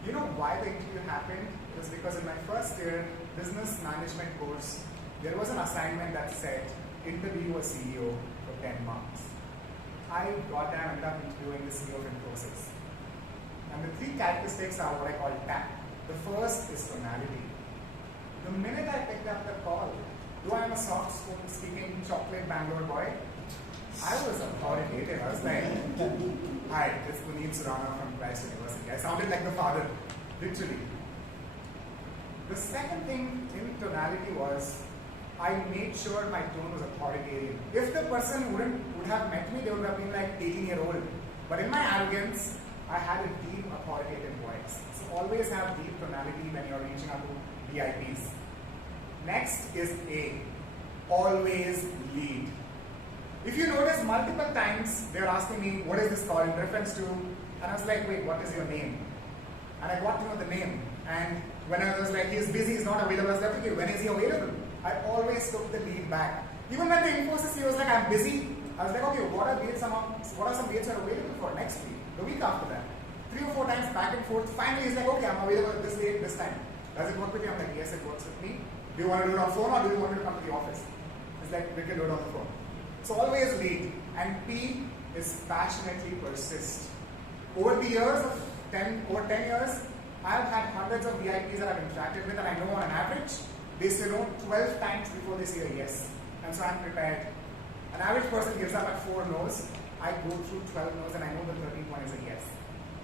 You know why the interview happened? It was because in my first year business management course, there was an assignment that said interview a CEO for 10 marks. I goddamn ended up interviewing the CEO of Infosys. And the 3 characteristics are what I call TAP. The first is tonality. The minute I picked up the call, though I'm a soft-speaking chocolate Bangalore boy, I was authoritative. I was like, hi, it's Puneeth Suraana from Christ University. I sounded like the father, literally. The second thing in tonality was, I made sure my tone was authoritarian. If the person would have met me, they would have been like 18-year-old. But in my arrogance, I had a deep authoritative voice. So always have deep tonality when you're reaching out to VIPs. Next is A. Always lead. If you notice, multiple times they're asking me, what is this called in reference to? And I was like, wait, what is your name? And I got to know the name. And when I was like, he's busy, he's not available, I was like, okay, when is he available? I always took the lead back. Even when the Infosys CEO was like, I'm busy, I was like, okay, what are some dates are available for next week, the week after that? 3 or 4 times back and forth. Finally, he's like, okay, I'm available at this date, this time. Does it work with you? I'm like, yes, it works with me. Do you want to do it on phone or do you want me to come to the office? It's like, we can do it on the phone. So always lead. And P is passionately persist. Over the years of 10 years, I've had hundreds of VIPs that I've interacted with, and I know on an average, they say no 12 times before they say a yes. And so I'm prepared. An average person gives up at 4 no's. I go through 12 no's and I know the 13th one is a yes.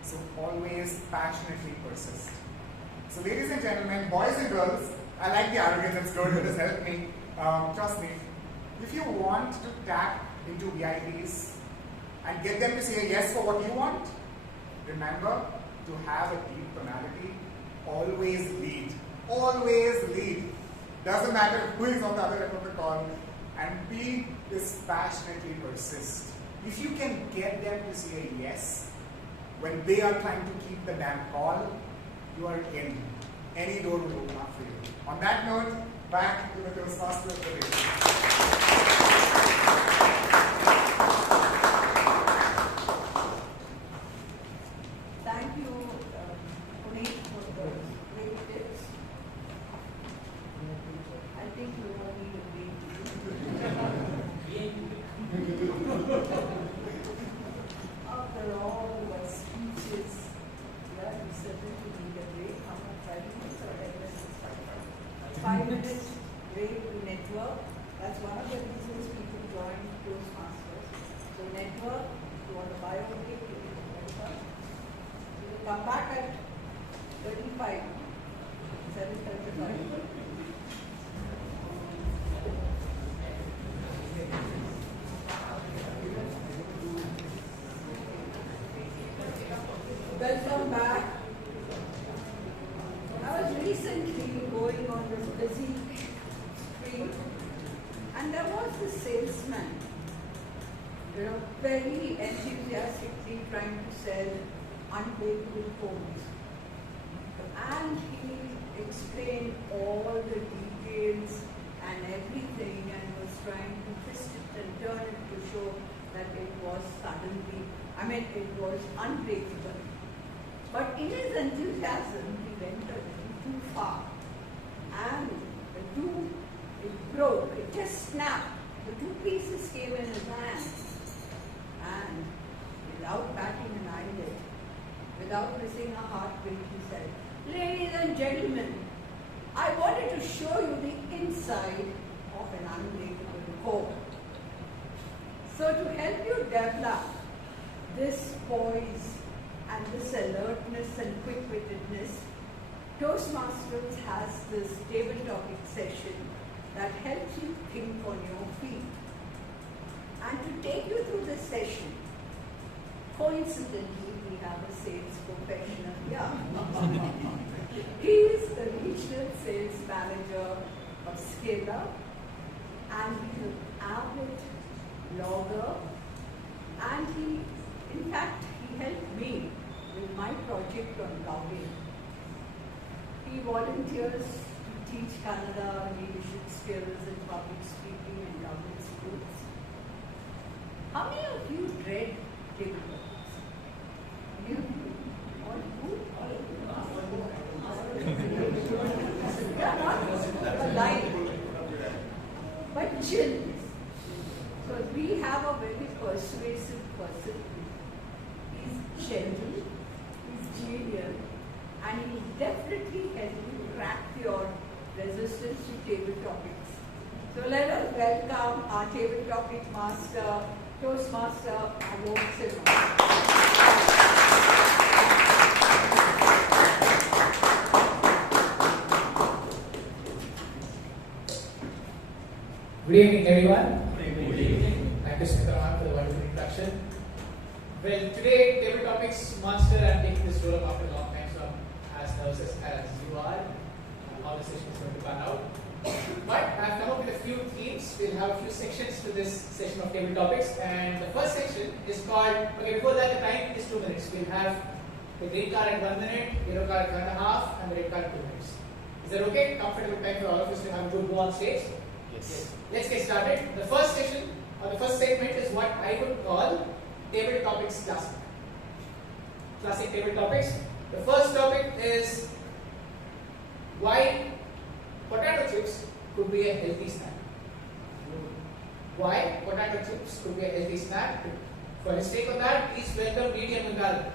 So always passionately persist. So ladies and gentlemen, boys and girls, I like the arrogance, it's good, it has helped me. Trust me, if you want to tap into VIPs and get them to say a yes for what you want, remember to have a deep tonality. Always lead. Always lead. Doesn't matter who is on the other end of the call. And B is passionately persist. If you can get them to say a yes when they are trying to keep the damn call, you are in. Any door will open up for you. On that note, back to the Toastmaster of the day. Thank you, Puneeth, for the great tips. I think you all need a After all the speeches, yeah, you certainly need a break. How much 5 minutes or 10 minutes? 5 minutes break to network. That's one of the reasons people join Toastmasters. So network, you want to buy a break, you can network. Come back at 35, 7:35. Welcome back. I was recently going on this busy street and there was this salesman, very enthusiastically trying to sell unbreakable phones. And he explained all the details and everything and was trying to twist it and turn it to show that it was it was unbreakable. But in his enthusiasm, he went a little too far. And it broke, it just snapped. The 2 pieces came in his hand. And without batting an eyelid, without missing a heartbeat, he said, "Ladies and gentlemen, I wanted to show you the inside of an unbreakable phone." So to help you develop this poise and this alertness and quick-wittedness, Toastmasters has this table topic session that helps you think on your feet. And to take you through this session, coincidentally, we have a sales professional here. He is the regional sales manager of Scala, and he's an avid blogger, and in fact, he helped me with my project on Govind. He volunteers to teach Kannada leadership skills and public speaking in government schools. How many of you read table topics? You? All good? All good? definitely help you crack your resistance to table topics. So let us welcome our table topic master, Toastmaster Alok Simha. Good evening, everyone. Good evening. Thank you, Smitha, for the wonderful introduction. Well, today, table topics master, I'm taking this role up after a long time, so I'm as nervous as you are. How the session is going to pan out. But I've come up with a few themes. We'll have a few sections to this session of table topics, and the first section is called. Okay, before that, the time is 2 minutes. We'll have the green card at 1 minute, yellow card at 1.5, and the red card at 2 minutes. Is that okay? Comfortable time for all of us to have a good go on stage? Yes. Let's get started. The first session or the first segment is what I would call table topics classic. Classic table topics. The first topic is why potato chips could be a healthy snack. Why potato chips could be a healthy snack. For his take on that, please welcome Media Mangal.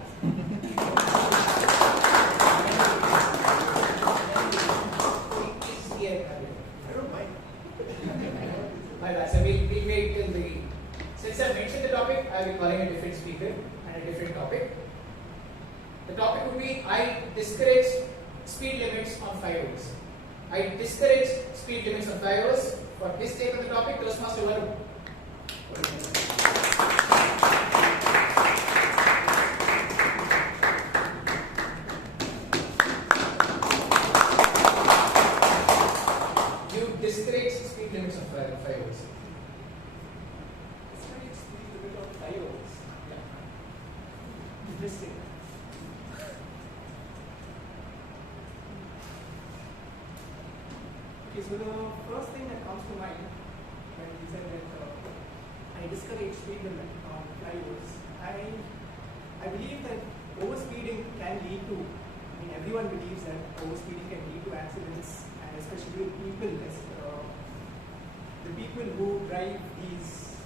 He's here. I don't mind. My bad. So we'll wait till the. Since I mentioned the topic, I will be calling a different speaker and a different topic. The topic would be I discourage speed limits on flyovers. I discourage speed limits on flyovers. For his take on the topic, Toastmaster Varun. You discourage speed limits on flyovers. Discourage speed limit on flyovers. Yeah. Interesting. Okay, so the first thing that comes to mind when you said that I discourage speed limit on flyovers, I believe that overspeeding can lead to, everyone believes that overspeeding can lead to accidents, and especially with people, the people who drive these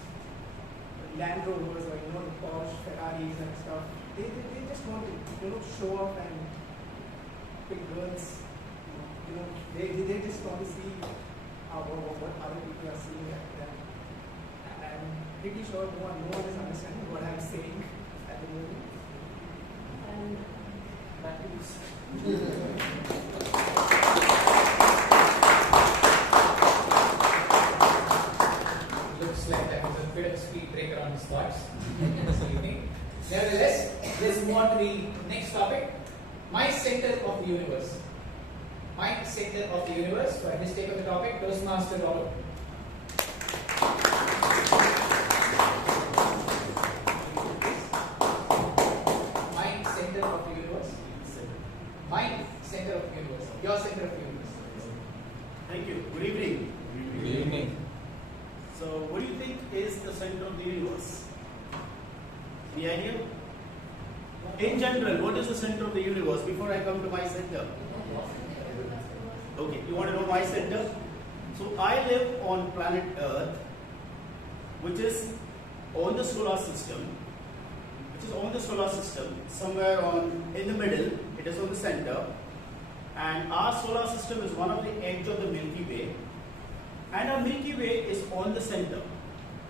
Land Rovers or the Porsche, Ferraris and stuff, they just want to show off and pick girls. They just want to see what other people are seeing at them. I'm pretty sure no one is understanding what I'm saying at the moment. And that is. Looks like that was a bit of a speed breaker on his thoughts this evening. Nevertheless, let's move on to the next topic. My center of the universe. My center of the universe. For his take on the topic, Toastmaster Alok. My center of the universe. My center of the universe. Your center of the universe. Thank you. Good evening. Good evening. So, what do you think is the center of the universe? Any idea? In general, what is the center of the universe before I come to my center? Okay, you want to know my center? So, I live on planet Earth, which is on the solar system, somewhere in the middle, it is on the center, and our solar system is one of the edge of the Milky Way, and our Milky Way is on the center,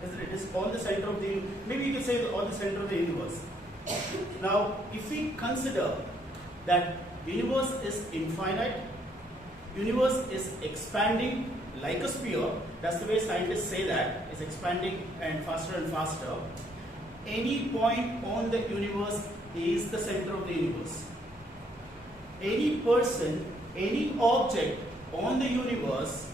isn't it? It is on the center of the, maybe you can say on the center of the universe. Now, if we consider that universe is infinite, universe is expanding like a sphere, that's the way scientists say that, it's expanding and faster, any point on the universe is the center of the universe. Any person, any object on the universe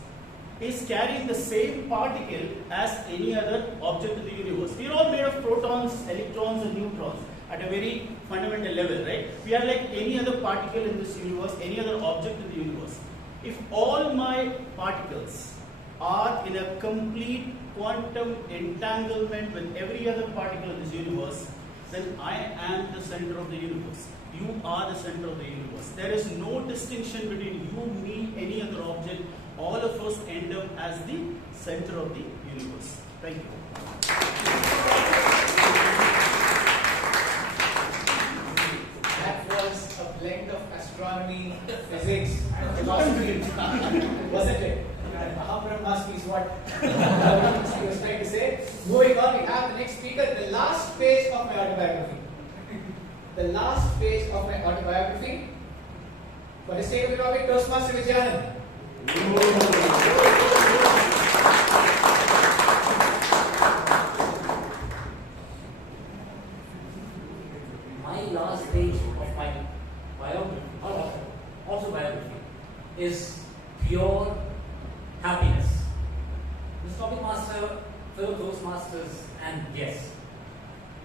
is carrying the same particle as any other object in the universe. We are all made of protons, electrons and neutrons at a very fundamental level, right? We are like any other particle in this universe, any other object in the universe. If all my particles are in a complete quantum entanglement with every other particle in this universe, then I am the center of the universe. You are the center of the universe. There is no distinction between you, me, any other object. All of us end up as the center of the universe. Thank you. That was a blend of astronomy, physics, and philosophy, wasn't it? Aham Brahmasmi is what he was trying to say. Moving on, we have the next speaker, the last page of my autobiography. The last page of my autobiography. For his take of the topic, Toastmaster Ujyant. My last page of my autobiography is pure happiness. Mr. Topic Master, fellow Toastmasters, and guests.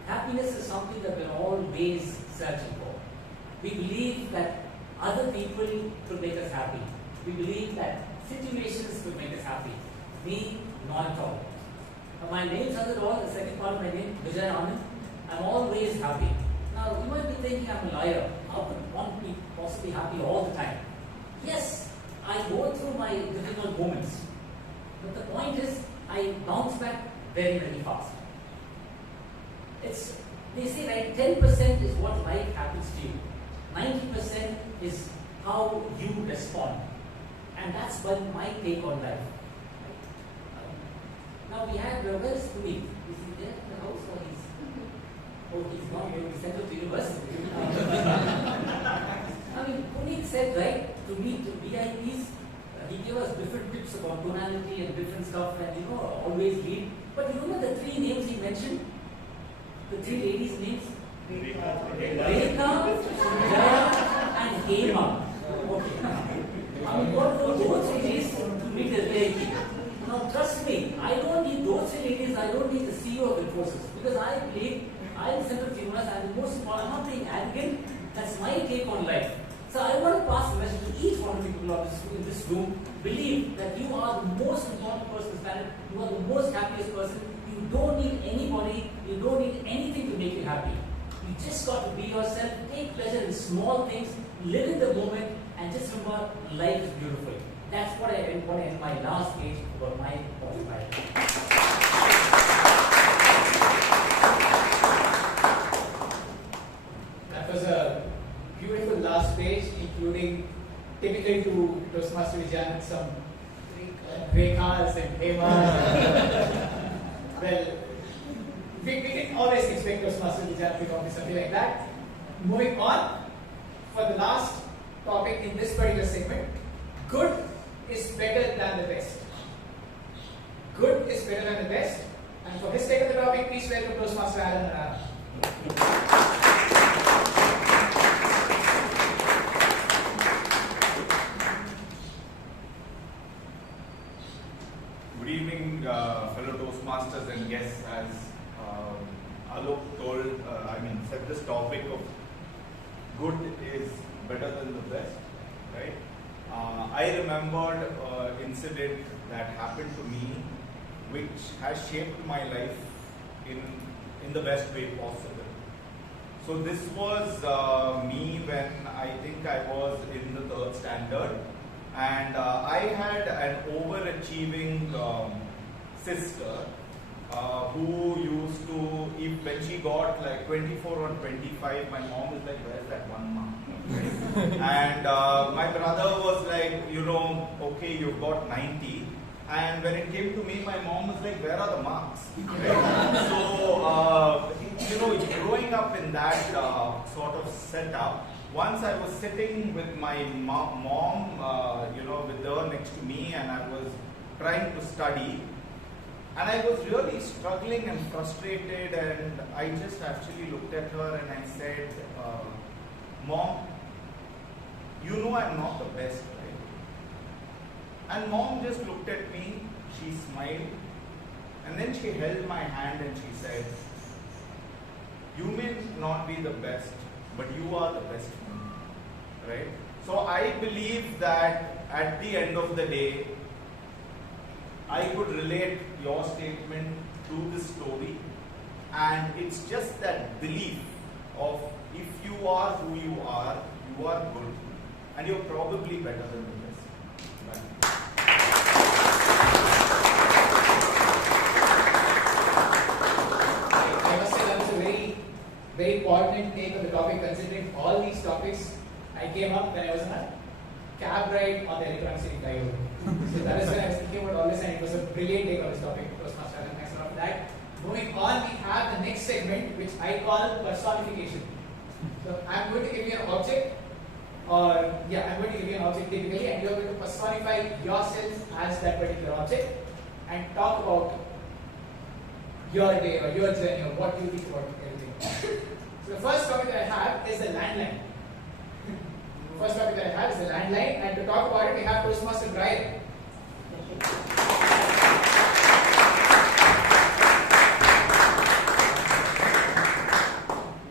Happiness is something that we're always searching for. We believe that other people could make us happy. We believe that situations could make us happy. Me, not at all. My name says it all, the second part of my name, Vijay Anand. I'm always happy. Now, you might be thinking I'm a liar. How could one be possibly happy all the time? Yes, I go through my difficult moments. But the point is, I bounce back very, very fast. They say, right, 10% is what life happens to you. 90% is how you respond. And that's my take on life. Now we had, where is Puneeth? Is he there in the house or he's not going to be sent to university? I mean, Puneeth said, right, to meet VIPs, he gave us different tips about tonality and different stuff and, always lead. But you remember the three names he mentioned? The three ladies' names? Rekha, Jaya, and Hema. Okay. I mean, what are those three ladies to meet the VIP? Now, trust me, I don't need those three ladies, I don't need the CEO of Infosys. Because I believe I'm the center of the universe, and the most important, I'm not being arrogant, that's my take on life. So I want to pass the message to each one of the people in this room. Believe that you are the most important person on this planet, you are the most happiest person. You don't need anybody, you don't need anything to make you happy. You just got to be yourself, take pleasure in small things, live in the moment, and just remember life is beautiful. That's what I want to end my last page about my autobiography. That was a beautiful last page, including typically to Toastmaster Ujyant some Rekhas and Hemas. Well, we can always expect Toastmaster Ujyant to come with something like that. Moving on, for the last topic in this particular segment, good is better than the best. Good is better than the best. And for his take of the topic, please welcome Toastmaster Alan. Good evening, fellow Toastmasters and guests. As Alok said this topic of good is better than the best, right? I remembered an incident that happened to me which has shaped my life in the best way possible. So this was me when I think I was in the 3rd standard, and I had an overachieving sister who used to, when she got like 24 or 25, my mom is like, where's that one mark? And my brother was like, okay, you've got 90. And when it came to me, my mom was like, where are the marks? Right? So, growing up in that sort of setup, once I was sitting with my mom, with her next to me, and I was trying to study. And I was really struggling and frustrated, and I just actually looked at her and I said, Mom, you know I'm not the best, right? And Mom just looked at me, she smiled, and then she held my hand and she said, you may not be the best, but you are the best for me, right? So I believe that at the end of the day, I could relate your statement to this story, and it's just that belief of if you are who you are good, and you're probably better than the rest. I must say that was a very, very important take on the topic, considering all these topics I came up when I was on a cab ride on the electronic city flyover. So that is when I was thinking about all this, and it was a brilliant take on this topic. Toastmaster, and thanks a lot for that. Moving on, we have the next segment, which I call personification. So I'm going to give you an object, I'm going to give you an object typically, and you're going to personify yourself as that particular object and talk about your day or your journey or what you think about everything. So the first topic that I have is the landline. And to talk about it, we have Toastmaster Brian.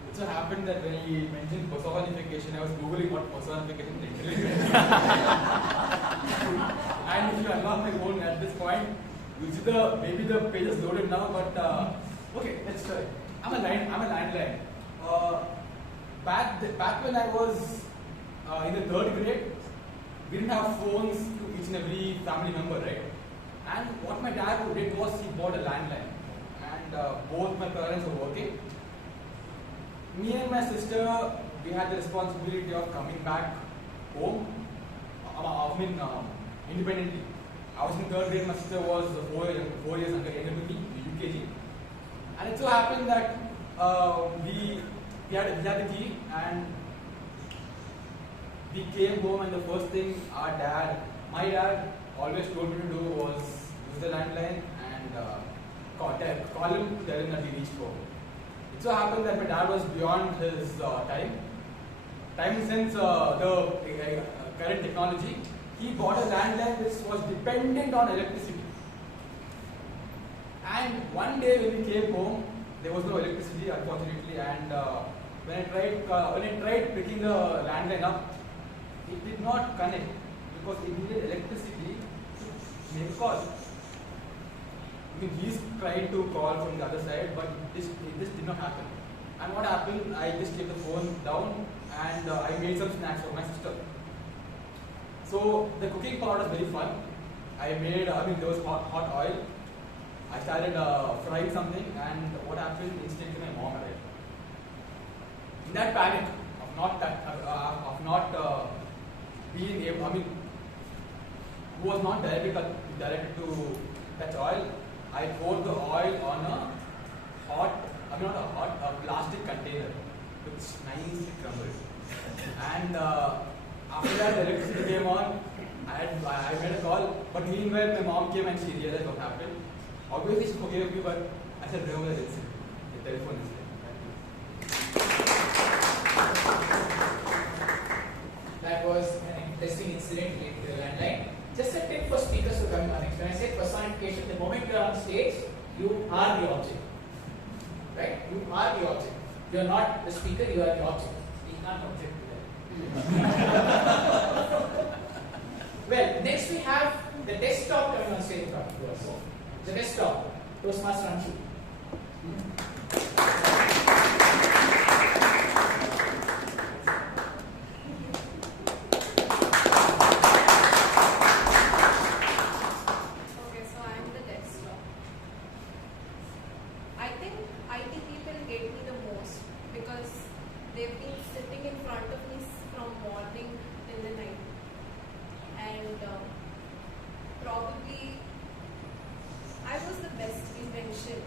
It so happened that when he mentioned personification, I was googling what personification actually meant. And if you unlock my phone at this point, you'll see maybe the page is loaded now, but okay, let's try. I'm a landline. Back when I was in the 3rd grade, we didn't have phones to each and every family member, right? And what my dad did was he bought a landline, and both my parents were working. Me and my sister, we had the responsibility of coming back home. Independently. I was in 3rd grade. My sister was 4 years younger than me, UKG. And it so happened that we had the key, and we came home, and the first thing my dad always told me to do was use the landline and call him to tell him that he reached home. It so happened that my dad was beyond his time since the current technology. He bought a landline which was dependent on electricity. And one day when we came home, there was no electricity, unfortunately, and when I tried picking the landline up, it did not connect because it needed electricity to make a call. He's trying to call from the other side, but this did not happen. And what happened? I just kept the phone down and I made some snacks for my sister. So the cooking part was very fun. There was hot oil. I started frying something, and what happened? Instantly, my mom arrived. In that panic of not being able, who was not directed to touch oil, I poured the oil on a plastic container which nicely crumbled. And after that, the electricity came on. I made a call, but meanwhile, my mom came and she realized what happened. Obviously, she forgave me, but I said, remember that incident. The telephone incident. That was an interesting incident related to the landline. Just a tip for speakers who are coming on next. When I say personification, the moment you are on stage, you are the object. Right? You are the object. You are not the speaker, you are the object. You can't object to that. Well, next we have the desktop coming on stage to us. The desktop, Toastmaster Anshu. Okay, so I am the desktop. I think IT people hate me the most because they've been sitting in front of me from morning till the night. And probably I was the best invention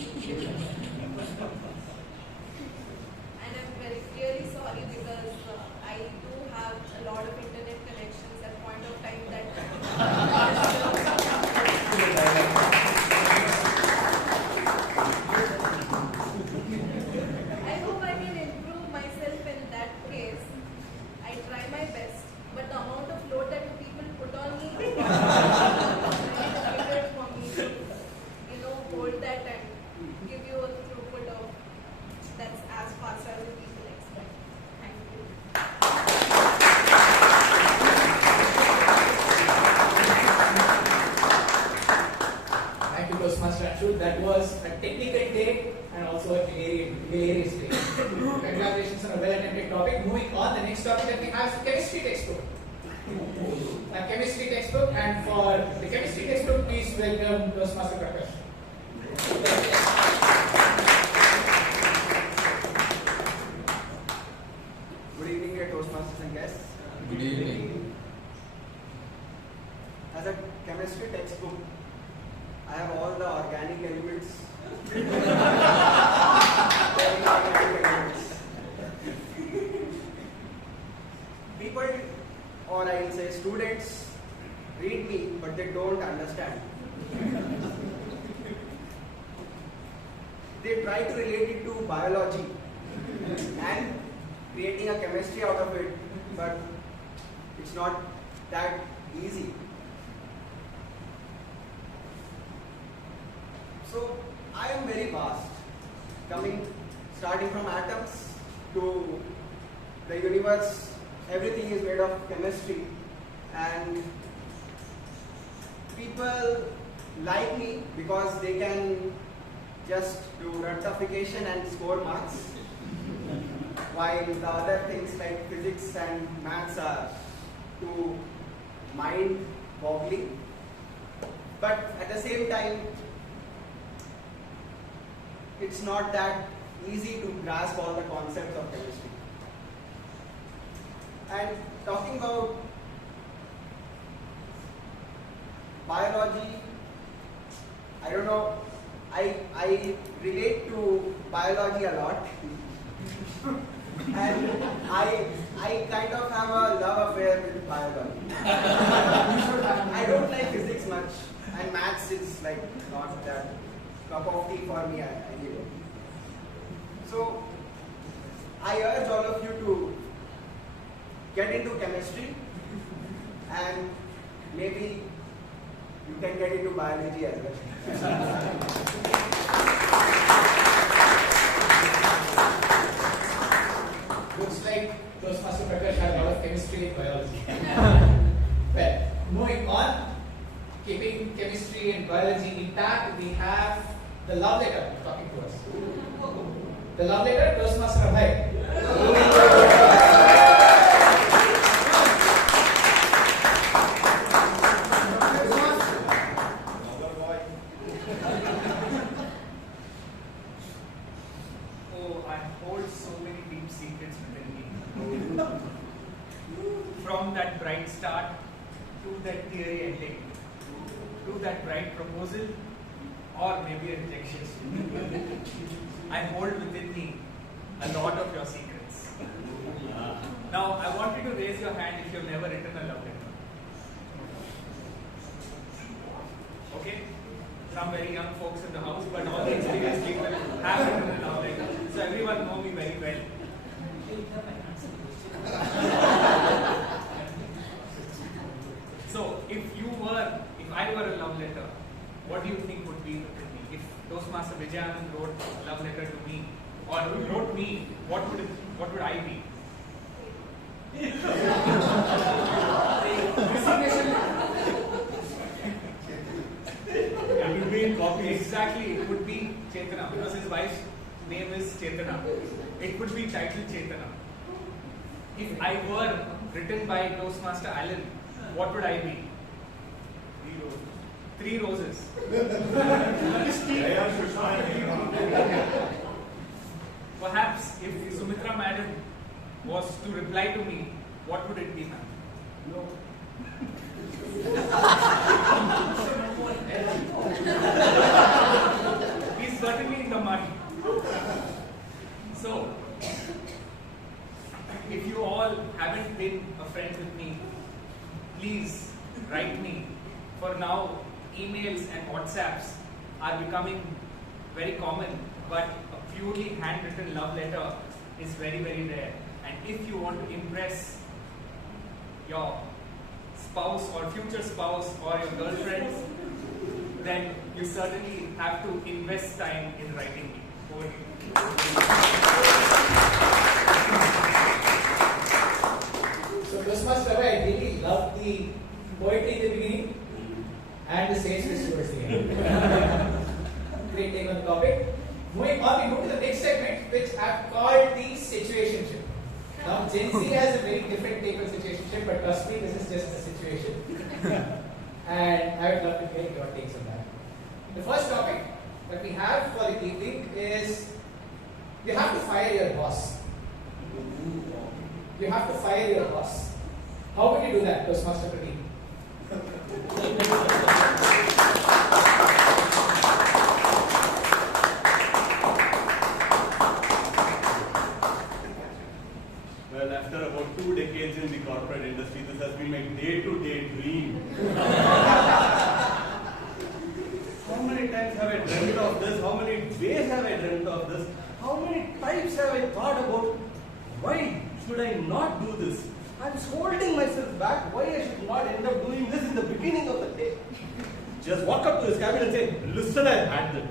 And I'm very clearly sorry because I do have a lot of internet connections at point of time that I hope I can improve myself in that case. I try my best, but the amount of load that you people put on me is difficult for me to, hold that and give you a throughput of that's as fast as the people expect. Thank you. Thank you, Toastmaster Anshu. That was a technical day and also a hilarious day. Congratulations on a well-attended topic. Moving on, the next topic that we have is the chemistry textbook. A chemistry textbook, and for the chemistry textbook, please welcome Toastmaster Prakash. Good evening, dear Toastmasters and guests. Good evening. As a chemistry textbook, I have all the organic elements. People, or I will say students, read me, but they don't understand. They try to relate it to biology and creating a chemistry out of it, but it's not that easy. So I am very vast, starting from atoms to the universe. Everything is made of chemistry, and people like me because they can just do rectification and score marks, while the other things like physics and maths are too mind-boggling. But at the same time, it's not that easy to grasp all the concepts of chemistry. And talking about biology, I don't know, I relate to biology a lot. And I kind of have a love affair with biology. I don't like physics much, and maths is like not that cup of tea for me anyway. So I urge all of you to get into chemistry, and maybe you can get into biology as well. Looks like Toastmaster Prakash had a lot of chemistry and biology. Well, moving on, keeping chemistry and biology intact, we have the love letter talking to us. The love letter, Toastmaster Abhay. Oh, I hold so many deep secrets within me. From that bright start to that theory ending, to that bright proposal, or maybe a rejection. I hold within me a lot of your secrets. Now, I want you to raise your hand if you've never written a love letter. Okay? Some very young folks in the house, but all the experienced people have written a love letter. So everyone know me very well. So, if I were a love letter, what do you think would be written me? If Toastmaster Vijayanand wrote a love letter to me, or wrote me, what would I be? It would be in copy. Exactly, it would be Chetana, because his wife's name is Chetana. It would be titled Chetana. If I were written by Toastmaster Alan, what would I be? 3 roses. Perhaps if Sumitra madam was to reply to me, what would it be, ma'am? No. He's certainly emails and WhatsApps are becoming very common, but a purely handwritten love letter is very, very rare. And if you want to impress your spouse or future spouse or your girlfriend, then you certainly have to invest time in writing it. Over to you. So Toastmaster, I really love the poetry in the beginning and the stage twist towards the end. Great take on the topic. Moving on, we move to the next segment, which I've called the situationship. Now, Gen Z has a very different take on situationship, but trust me, this is just a situation. And I would love to hear your takes on that. The first topic that we have for the evening is you have to fire your boss. You have to fire your boss. How would you do that, Toastmaster Pradeep? Well, after about 2 decades in the corporate industry, this has been my day-to-day dream. How many times have I dreamt of this? How many days have I dreamt of this? How many times have I thought about why should I not do this? I'm holding myself back. Why I should not end up doing this in the beginning of the day? Just walk up to his cabin and say, listen, I've had it.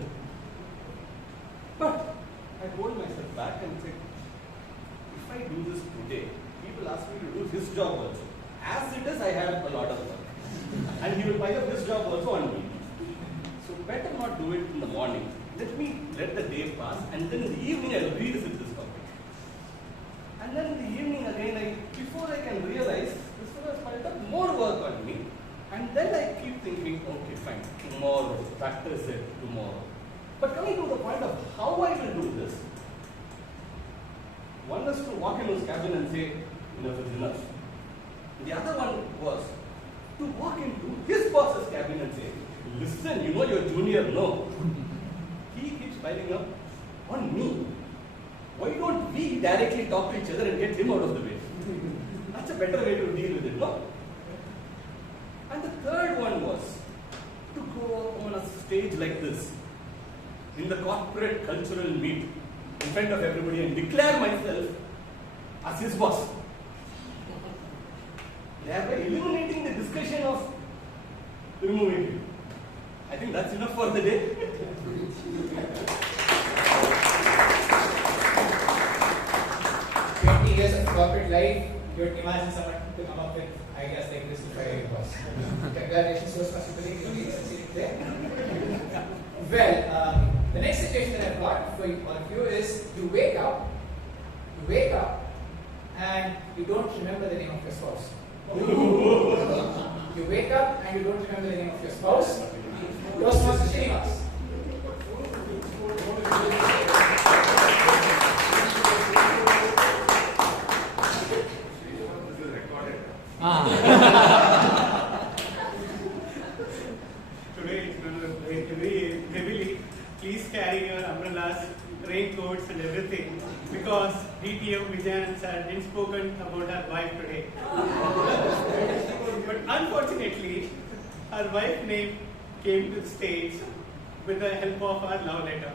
But I hold myself back and say, if I do this today, people ask me to do his job also. As it is, I have a lot of work. And he will pile up this job also on me. So better not do it in the morning. Let the day pass, and then in the evening I will revisit this topic. And then in the evening again, before I can realize, this one has piled up more work on me. And then I keep thinking, okay, fine, tomorrow, practice it tomorrow. But coming to the point of how I will do this, one is to walk into his cabin and say, enough is enough. The other one was to walk into his boss's cabin and say, listen, you know your junior, no. He keeps piling up on me. Why don't we directly talk to each other and get him out of the way? That's a better way to deal with it, no? And the third one was to go on a stage like this, in the corporate cultural meet, in front of everybody and declare myself as his boss. Thereby eliminating the discussion of removing him. I think that's enough for the day. 20 years of corporate life, you would imagine someone to come up with ideas like this to fire your boss. Congratulations, Toastmaster Pradeep, you really succeeded there. Well, the next situation that I've got for all of you is you wake up, and you don't remember the name of your spouse. You wake up and you don't remember the name of your spouse. Toastmaster Srinivas. Today it's going to be very heavily. Please carry your umbrellas, raincoats and everything because DTM Ujyant had spoken about her wife today. But unfortunately, her wife's name came to the stage with the help of our love letter.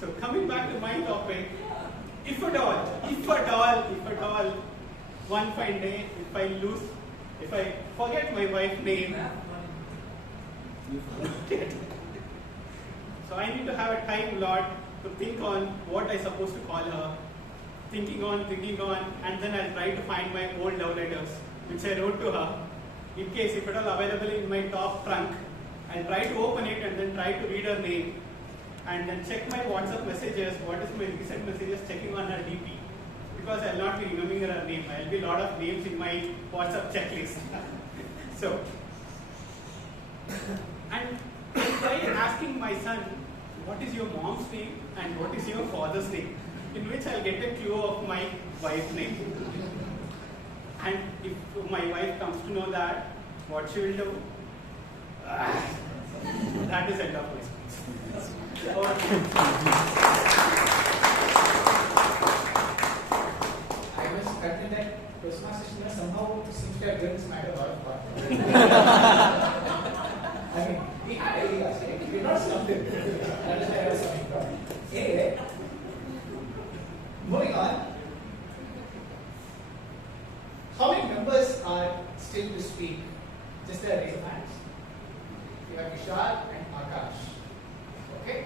So coming back to my topic, if at all, one fine day, if I forget my wife's name, so I need to have a time lot to think on what I'm supposed to call her, thinking on, and then I'll try to find my old love letters, which I wrote to her. In case if it all available in my top trunk, I'll try to open it and then try to read her name, and then check my WhatsApp messages, what is my recent messages, checking on her DP. Because I'll not be remembering her name. I'll be a lot of names in my WhatsApp checklist. So, and I'll try asking my son, what is your mom's name and what is your father's name? In which I'll get a clue of my wife's name. And if my wife comes to know that, what she will do? That is end of my speech. I must admit that Toastmaster somehow seems to have given this matter a lot of thought. Vishal and Akash. Okay?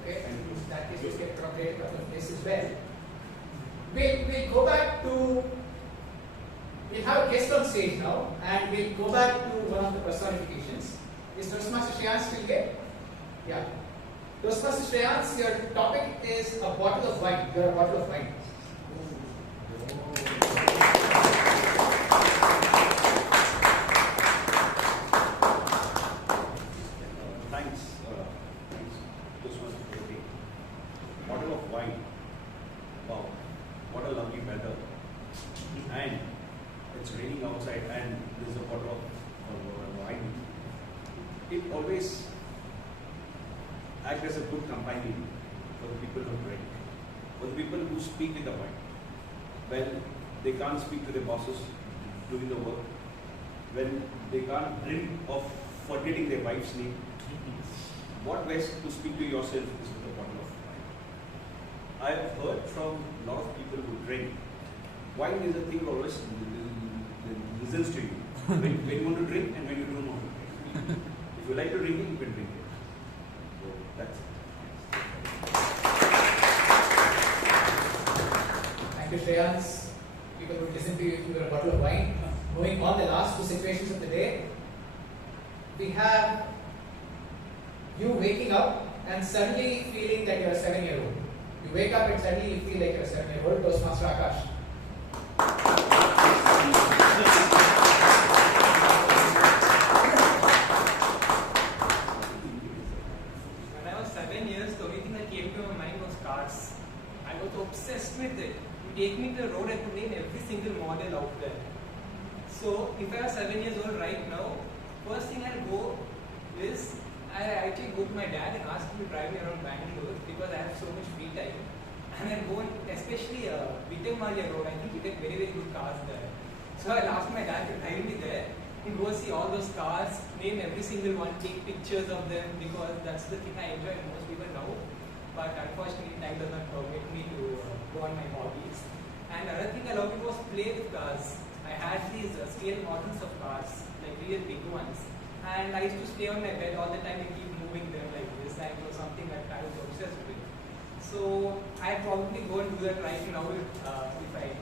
Okay? And in that case, we'll get a couple of places as well. We'll go back to, we'll have a guest on stage now, and we'll go back to one of the personifications. Is Toastmaster Shreyansh still here? Yeah. Toastmaster Shreyansh, your topic is a bottle of wine. You're a bottle of wine. Thanks. Toastmaster Shetty. Bottle of wine. Wow, what a lovely weather. And it's raining outside, and there's a bottle of wine. It always acts as a good companion for the people who drink, for the people who speak with the wine. When they can't speak to their bosses doing the work, when they can't dream of forgetting their wife's name, what best to speak to yourself is with a bottle of wine. I have heard from a lot of people who drink, wine is a thing that always listens to you. When you want to drink and when you don't want to drink. If you like to drink it, you can drink it. So that's it. Thank you, Shreyansh. People would listen to you if you were a bottle of wine. Moving on, the last two situations of the day. We have you waking up and suddenly feeling that you're a 7-year-old. You wake up and suddenly you feel like you're a 7-year-old. Toastmaster Akash. When I was 7 years, the only thing that came to my mind was cars. I was obsessed with it. You take me to the road, I could name every single model out there. So if I was 7 years old right now, first thing I'll go is I actually go to my dad and ask him to drive me around Bangalore because I have so much free time. And I'll go, especially Vitamania Road, I think you get very, very good cars there. So I'll ask my dad to drive me there and go see all those cars, name every single one, take pictures of them because that's the thing I enjoy most people know. But unfortunately, time does not permit me to go on my hobbies. And another thing I loved was play with cars. I had these scale models of cars, like real big ones. And I used to stay on my bed all the time and keep moving them like this. And it was something that I was obsessed with. So I probably go and do that right now if I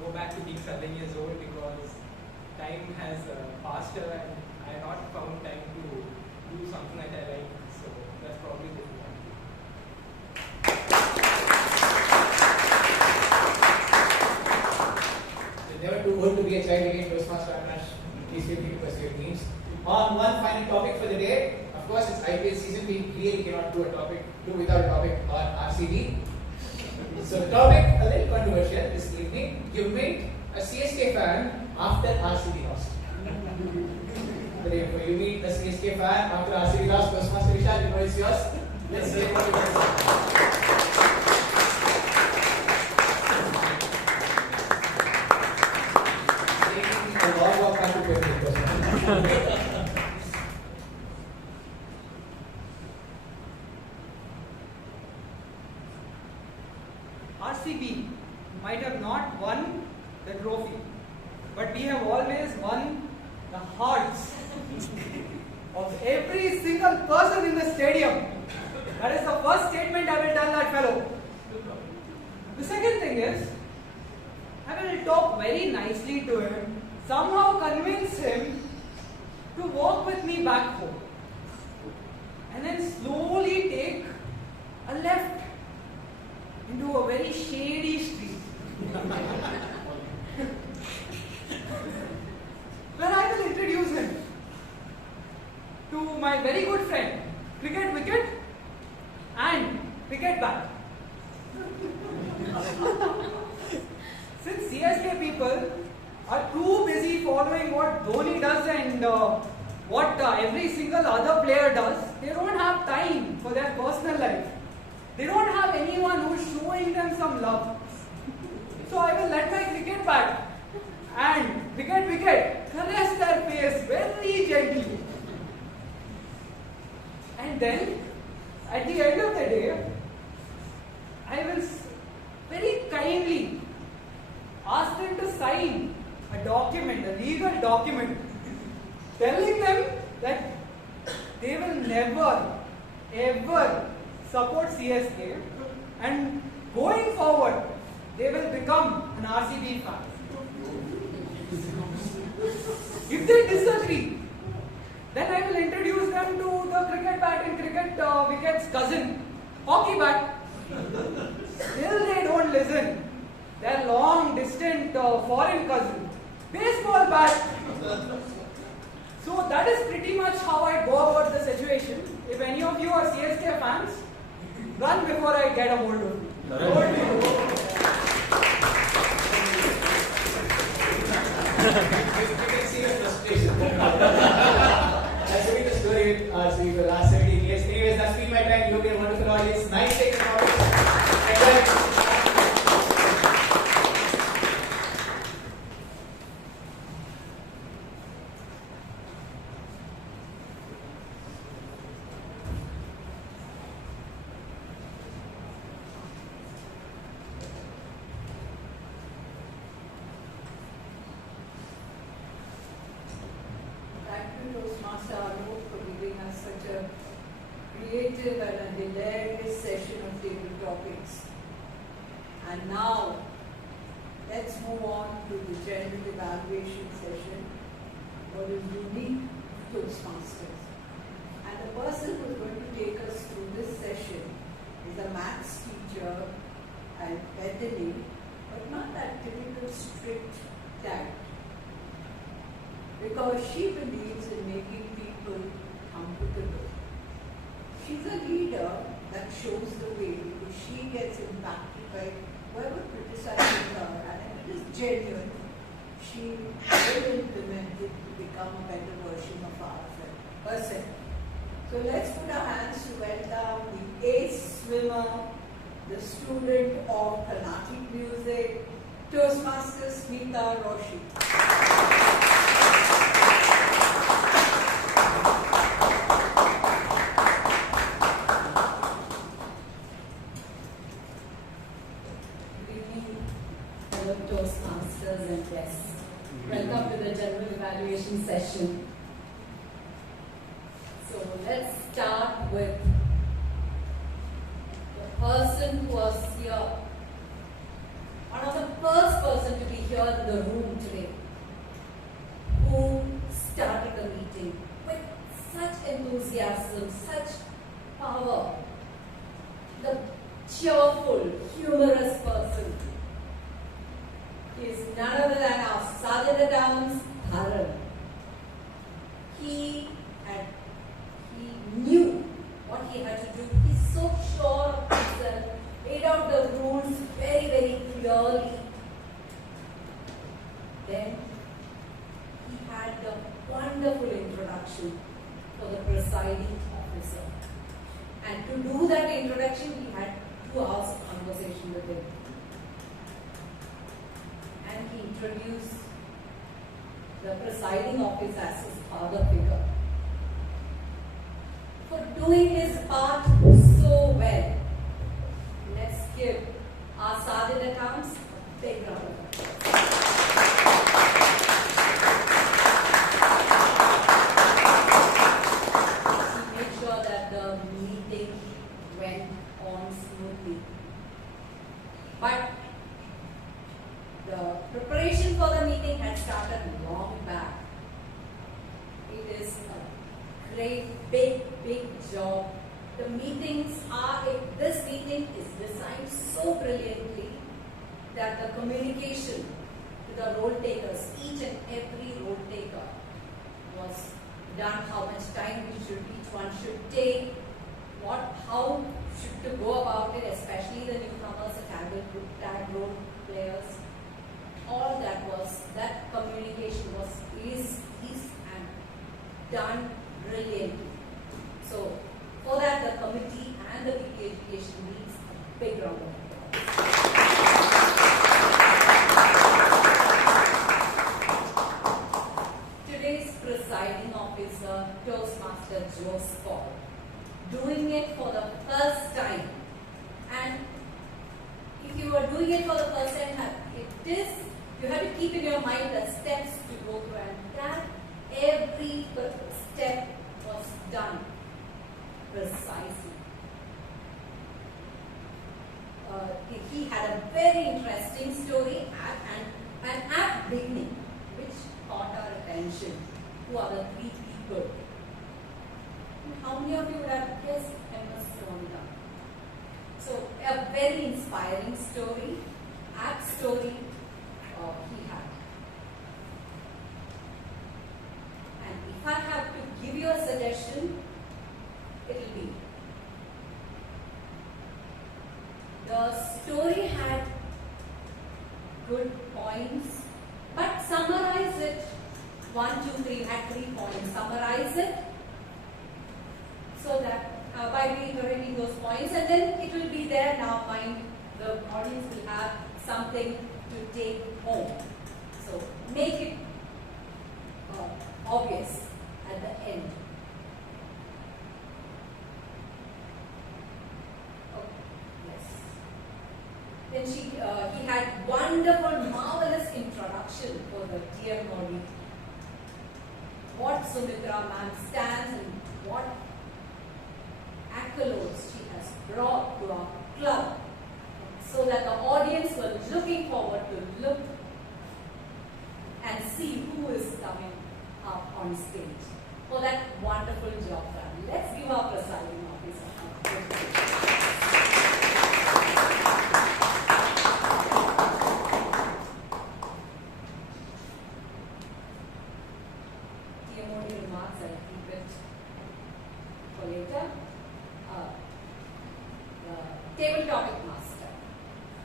go back to being 7 years old because time has passed and I have not found time to do something that I like. So that's probably the thing. You're never too old to be a child again, Toastmaster Akash. Please feel free to pursue your dreams. On one final topic for the day, of course it's IPL season, we really cannot do without a topic on RCB. So the topic, a little controversial this evening, you meet a CSK fan after RCB lost. You meet a CSK fan after RCB lost, Toastmaster Vishal, you know it's yours. Let's see what you can say. A lot of controversy. RCB might have not won the trophy, but we have always won the hearts of every single person in the stadium. That is the first statement I will tell that fellow. The second thing is, I will talk very nicely to him, somehow convince him to walk with me back home, and then slowly take a left into a very shady street where I will introduce him to my very good friend, Cricket Wicket and Cricket Bat. Since CSK people are too busy following what Dhoni does and what every single other player does, they don't have time for their personal life. They don't have anyone who's showing them some love. So I will let my cricket bat and Cricket Wicket caress their face very gently. And then, at the end of the day, I will very kindly ask them to sign a document, a legal document, telling them that they will never, ever support CSK, and going forward, they will become an RCB fan. If they disagree, then I will introduce them to the cricket bat and cricket wicket's cousin, hockey bat. Still they don't listen. Their long, distant foreign cousin, baseball bat. So that is pretty much how I go about the situation. If any of you are CSK fans, run before I get a hold of you. Over to you. You can see the frustration. That's really the story with the last 17 years. Anyways, that's been my time. You've been a wonderful audience. Nice taking topics. Toastmaster Alok for giving us such a creative and a hilarious session of table topics. And now, let's move on to the general evaluation session, what is unique to Toastmasters. And the person who is going to take us through this session is a maths teacher at Pandey, but not that typical strict type. Because she believes in making people comfortable. She's a leader that shows the way because she gets impacted by whoever criticizes her, and if it is genuine, she will implement it to become a better version of herself. So let's put our hands to welcome the ace swimmer, the student of Carnatic music, Toastmaster Smitha Roshy. Toastmasters and guests. Welcome to the general evaluation session. So let's start with the person who was here, one of the first person to be here in the room today, who started the meeting with such enthusiasm, such power. The cheerful, humorous person is none other than our Sergeant at Arms, Taran. He knew what he had to do. He's so sure of himself, laid out the rules very, very clearly. Then he had the wonderful introduction for the presiding officer. And to do that introduction, we had 2 hours of conversation with him. And he introduced the presiding officer as his father figure. For doing his part so well, let's give our Sergeant at Arms a big round of applause. He made sure that the meeting went on smoothly. But the preparation for the meeting had started long back. It is a great, big job. The meetings are, this meeting is designed so brilliantly that the communication to the role takers, each and every role taker was done, how much time each one should take, how should to go about it, especially the newcomers, the tag role players. All that communication is and done brilliantly. So for that, the committee and the VP Education needs a big round of applause. Today's presiding officer, Toastmaster Joe Paul, doing it for the first time. And if you are doing it for the first time, you have to keep in your mind the steps to go through, and that every step was done precisely. He had a very interesting story at beginning, which caught our attention. Who are the three people? How many of you would have guessed MS Dhoni? So a very inspiring story, act story he had. And if I have to give you a suggestion, it will be the story had good points, but summarize it. 1, 2, 3 had 3 points. Summarize it so that by reiterating those points, and then it will be there in our mind. The audience will have something to take home. So make it obvious at the end. Then he had wonderful, marvelous introduction for the dear Modi. What Sumitra ma'am stands and what accolades she has brought to our club, so that the audience were looking forward to look and see who is coming up on stage. For that wonderful job done. Let's give our presiding officer. Table topic master.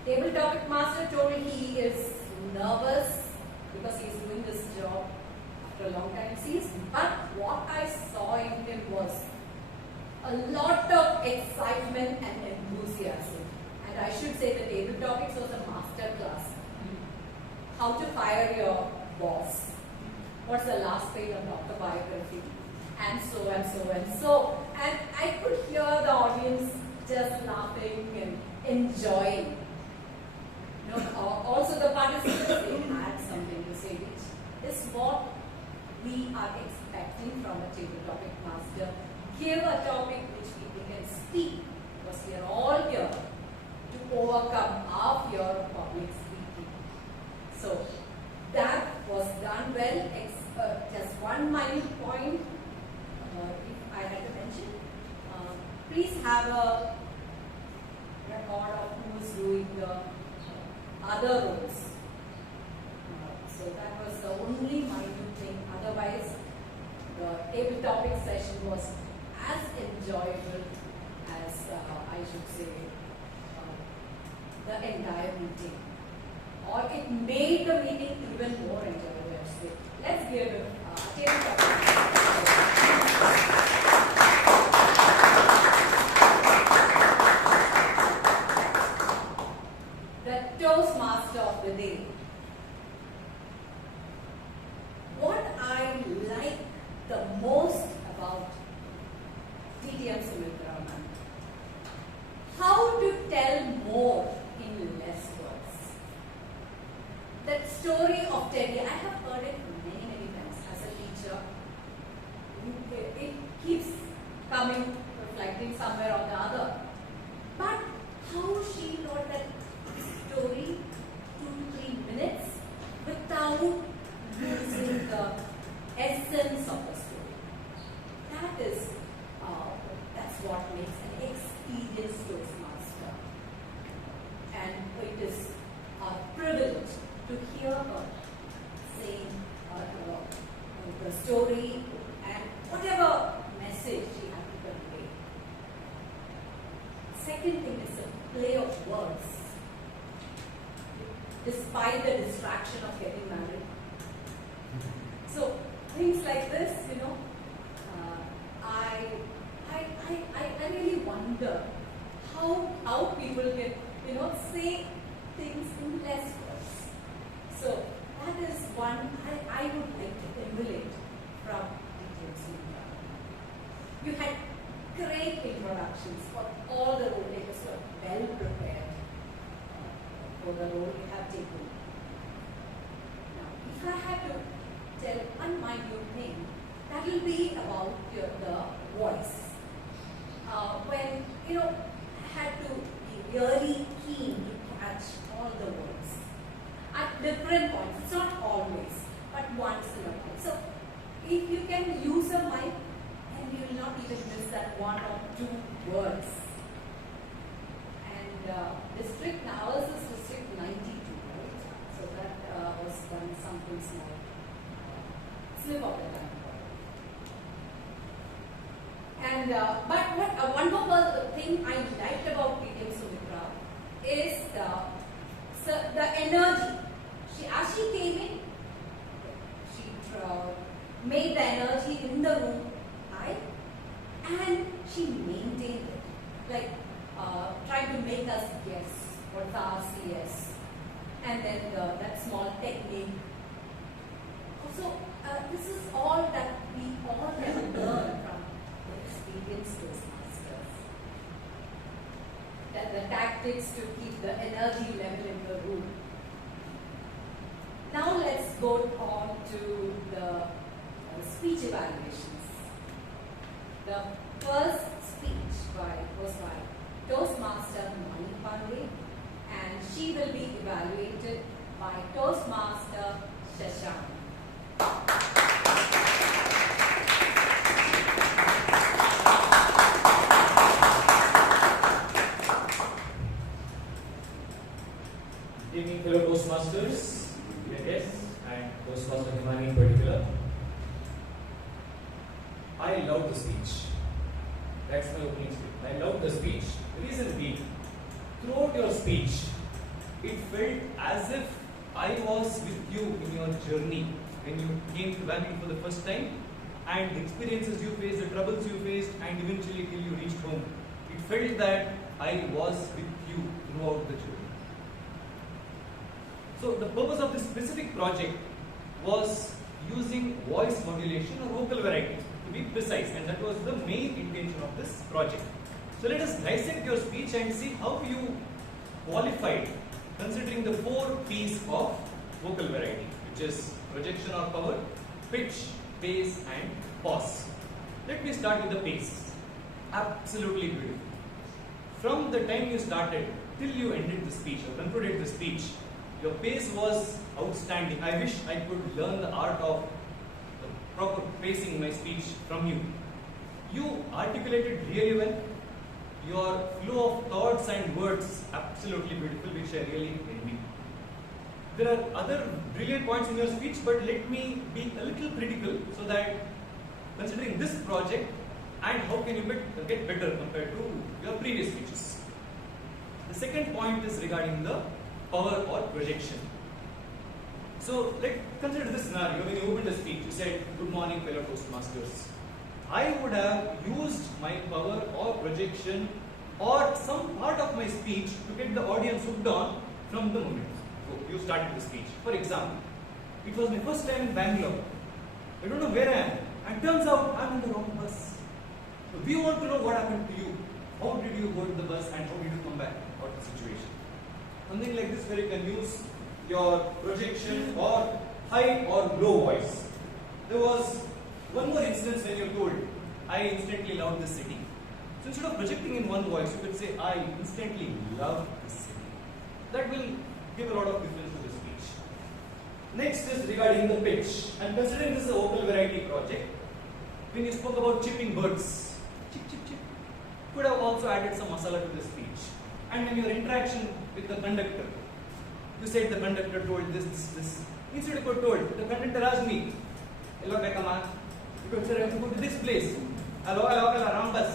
Table topic master told me he is nervous because he is doing this job after a long time since. But what I saw in him was a lot of excitement and enthusiasm. And I should say the table topics was a master class. How to fire your boss. What's the last page of autobiography? And so and so and so. And I could hear the audience just laughing and enjoying. You know, also the participants, they had something to say, which is what we are expecting from a table topic master. Give a topic which people can speak, because we are all here to overcome our fear of public speaking. So that was done well. Just one minor point, if I had to mention. Please have a record of who is doing the other roles. So that was the only minor thing. Otherwise, the table topic session was as enjoyable as I should say the entire meeting. Or it made the meeting even more enjoyable, I say. Let's give a table topic. Toastmaster of the day. What I like the most about TTM Sumitra ma'am, how to tell more in less words. That story of Teddy, I have heard it many times as a teacher. It keeps coming, reflecting somewhere or the other. But how she wrote that story 2-3 minutes without losing the essence of the story. That's what makes an experienced Toastmaster. And it is a privilege to hear her saying the story and whatever message she had to convey. Second thing is the play of words. Despite the distraction of getting married. So things like this, you know, I really wonder how people can, you know, say things in less words. So that is one I would like to emulate from TTM Sumitra. You had great introductions for all the role takers who are well prepared for the role you have taken. Now, if I had to tell one minute thing, that will be about the voice. And one more thing I liked about PTM Sumitra is the energy. As she came in, she made the energy in the room high, and she maintained it. Like trying to make us guess what's RCS, and then that small technique. So this is all that we all can learn from experienced Toastmasters. That the tactics to keep the energy level in the room. Now let's go on to the speech evaluations. The first speech was by Toastmaster Himani Pandey, and she will be evaluated by Toastmaster Shashank. Good evening, fellow Toastmasters, yes, and Toastmaster Himani in particular. I love the speech. That's my opening speech. I love the speech. The reason being, throughout your speech, it felt as if I was with you in your journey when you came to Bangalore for the first time, and the experiences you faced, the troubles you faced, and eventually till you reached home. It felt that I was with you throughout the journey. So the purpose of this specific project was using voice modulation or vocal variety, to be precise, and that was the main intention of this project. So let us dissect your speech and see how you qualified considering the 4 P's of vocal variety, which is projection or power, pitch, pace and pause. Let me start with the pace. Absolutely beautiful. From the time you started till you ended the speech or concluded the speech, your pace was outstanding. I wish I could learn the art of the proper pacing my speech from you. You articulated really well. Your flow of thoughts and words, absolutely beautiful, which I really envy. There are other brilliant points in your speech, but let me be a little critical so that considering this project and how can you get better compared to your previous speeches. The second point is regarding the power or projection. So let's consider this scenario. When you opened the speech, you said, "Good morning, fellow Toastmasters." I would have used my power or projection or some part of my speech to get the audience hooked on from the moment you started the speech. For example, it was my first time in Bangalore. I don't know where I am, and turns out I'm in the wrong bus. So we want to know what happened to you. How did you go to the bus and how did you come back out of the situation? Something like this where you can use your projection or high or low voice. There was one more instance when you told, "I instantly love this city." So instead of projecting in one voice, you could say, "I instantly love this city." That will give a lot of difference to the speech. Next is regarding the pitch. And considering this is a vocal variety project, when you spoke about chipping birds, chip, chip, chip, could have also added some masala to the speech. And when your interaction with the conductor, you said the conductor told this. Instead you could told, the conductor asked me, "Hello, Bekama." You could say, "I have to go to this place." "Hello, wrong bus."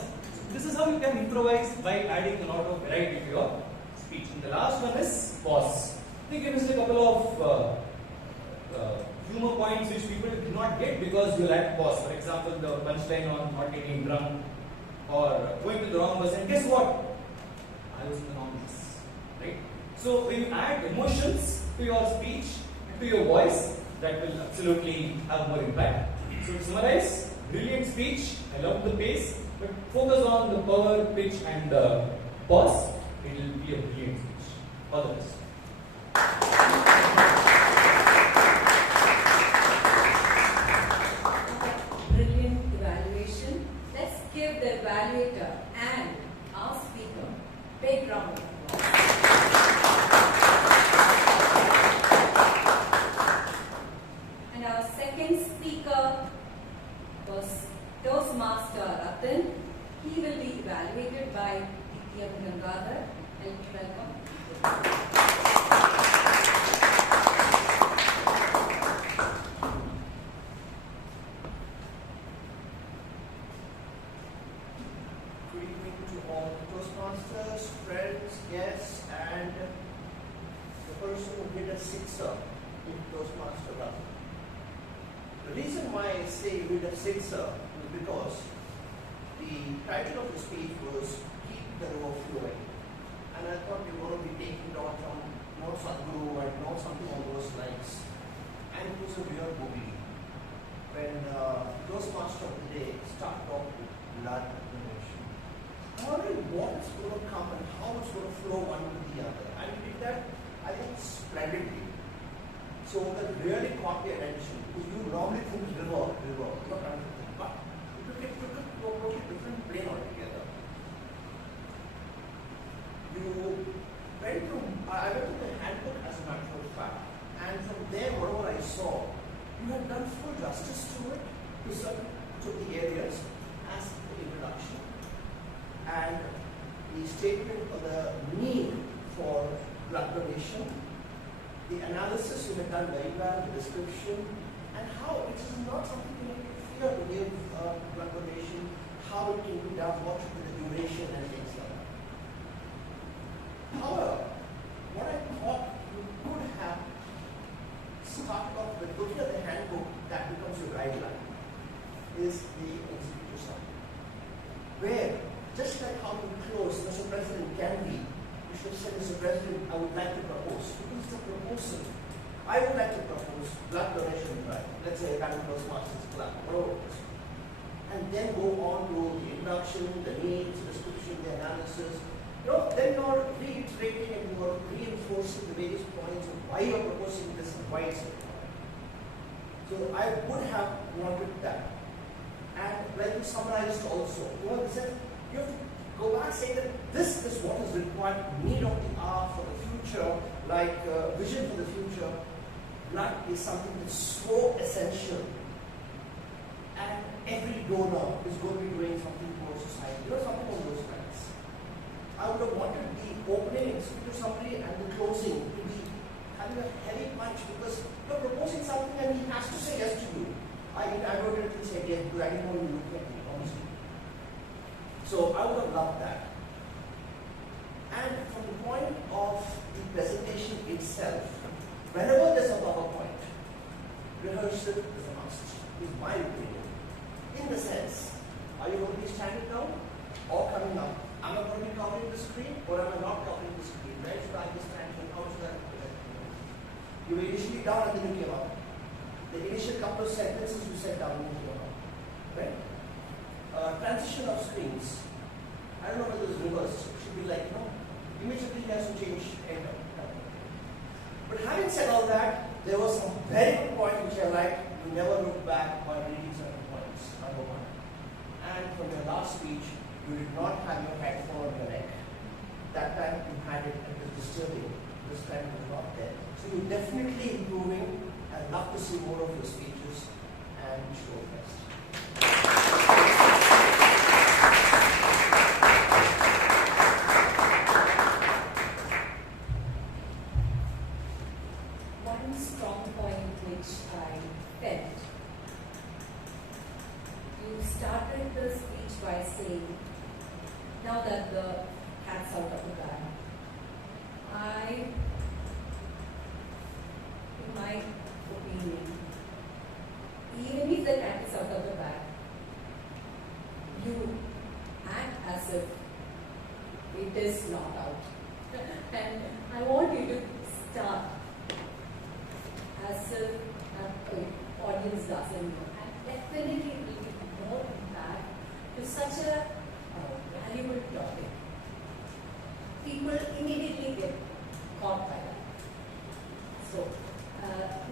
This is how you can improvise by adding a lot of variety to your speech. And the last one is pause. I think you missed a couple of humor points which people did not get because you lacked pause. For example, the punchline on not getting drunk or going to the wrong bus. And guess what? I was in the wrong bus. Right? So when you add emotions to your speech, to your voice, that will absolutely have more impact. So to summarize, brilliant speech. I love the pace, but focus on the power, pitch, and the pause. It will be a brilliant speech. All the best. Brilliant evaluation. Let's give the evaluator and our speaker big round of applause. And our second speaker was Toastmaster Ratan. He will be evaluated by Gangaadhar. Help me welcome. to all Toastmasters, friends, guests, and the person who did a sixer in Toastmaster Club. The reason why I say you did a sixer is because the title of the speech was Keep the River Flowing. And I thought we were going to be taking down from not Sadhguru and not something on those lines. And it was a real movie. When Toastmaster of the day started off with blood donation. I wondering what is going to come and how it's going to flow one to the other. And we did that, I think, splendidly. So that really caught the attention. Because you normally think river, not anything. But we took it to a totally different plane altogether. You went through, I went through the handbook as a matter of fact. And from there, whatever I saw, you had done full justice to it, to certain to the areas as the introduction. And the statement of the need for blood donation, the analysis you had done very well, the description, and how it is not something you need to fear to give blood donation, how it can be done, what should be the duration and things like that. However, what I thought you could have started off with, looking at the handbook that becomes your guideline, is the executive summary. Where, just like how you close, Mr. President can be, you should say, Mr. President, I would like to propose. Because it's a proposal. I would like to propose blood donation drive. Let's say Bangalore Toastmasters Club, whatever it is. And then go on to the introduction, the needs, the description, the analysis. Then you're reiterating and you're reinforcing the various points of why you're proposing this and why it's important. So I would have wanted that. And like you summarized also, they said you have to go back saying that this is what is required, need of the hour for the future, like vision for the future. Blood is something that's so essential. And every donor is going to be doing something for society, something on those lines. I would have wanted the opening executive summary and the closing to be having a heavy punch because you're proposing something and he has to say yes to you. I don't really say yes because I didn't want to look at it, honestly. So I would have loved that. And from the point of the presentation itself, whenever there's a PowerPoint, rehearsal is a must, is my opinion. In the sense, are you going to be standing down or coming up? Am I going to be covering the screen or am I not covering the screen? Where should I be standing? How should I present? You were initially down and then you came up. The initial couple of sentences you said down and you came up. Right? Transition of screens. I don't know whether it's reversed. It should be like, no, immediately has to change end up. But having said all that, there was some very good point which I liked. You never look back while reading certain points, number one. And from your last speech, you did not have your headphone on your neck. That time you had it and it was disturbing. This time it was not there. So you're definitely improving. I'd love to see more of your speeches and wish you all the best. One strong point which I felt. You started the speech by saying, now that the cat's out of the bag, in my opinion, even if the cat is out of the bag, you act as if it is not out. And I want you to start as if the audience doesn't know. And definitely it will give more impact to such a valuable topic. People immediately get caught by that. So,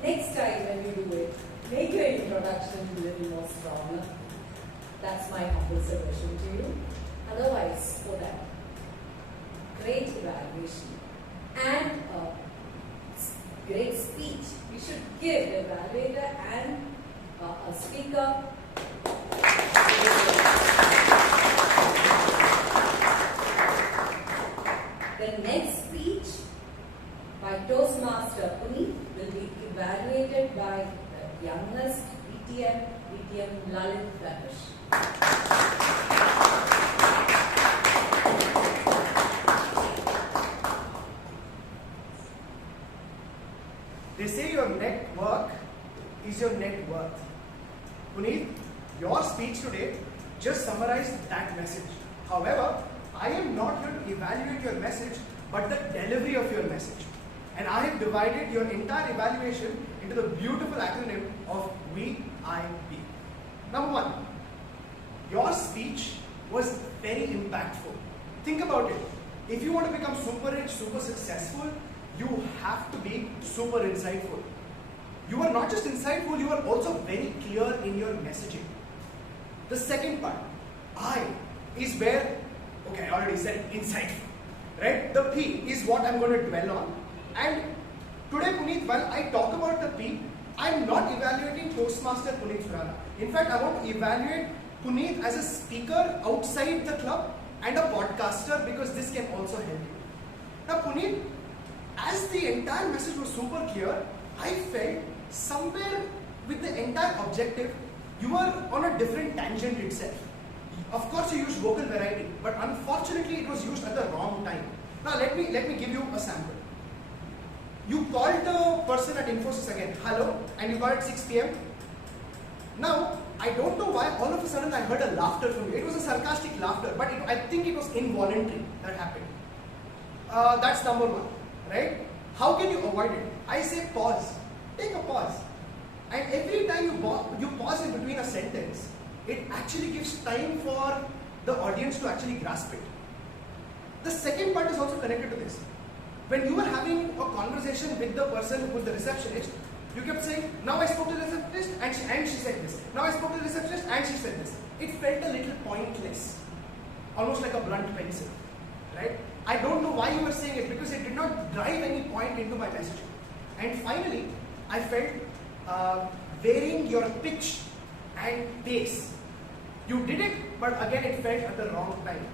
next time when you do it, make your introduction a little more stronger. That's my humble suggestion to you. Otherwise, for that, great evaluation and great speech. We should give the evaluator and a speaker. The next speech by Toastmaster Puneeth will be evaluated by the youngest BTM Lalith Dhanush. criticize that message. However, I am not here to evaluate your message, but the delivery of your message. And I have divided your entire evaluation into the beautiful acronym of VIP. Number one, your speech was very impactful. Think about it. If you want to become super rich, super successful, you have to be super insightful. You are not just insightful, you are also very clear in your messaging. The second part, I, is where, okay, I already said insightful, right? The P is what I'm going to dwell on. And today, Puneeth, while I talk about the P, I'm not evaluating Toastmaster Puneeth Suraana. In fact, I want to evaluate Puneeth as a speaker outside the club and a podcaster, because this can also help you. Now, Puneeth, as the entire message was super clear, I felt somewhere with the entire objective, you were on a different tangent itself. Of course, you used vocal variety, but unfortunately, it was used at the wrong time. Now, let me give you a sample. You called the person at Infosys again, hello, and you called at 6 p.m. Now, I don't know why all of a sudden I heard a laughter from you. It was a sarcastic laughter, but I think it was involuntary that happened. That's number one, right? How can you avoid it? I say pause. Take a pause. And every time you pause in between a sentence, it actually gives time for the audience to actually grasp it. The second part is also connected to this. When you were having a conversation with the person who's the receptionist, you kept saying, now I spoke to the receptionist and she said this. Now I spoke to the receptionist and she said this. It felt a little pointless. Almost like a blunt pencil. Right? I don't know why you were saying it, because it did not drive any point into my messaging. And finally, I felt varying your pitch and pace. You did it, but again it felt at the wrong time.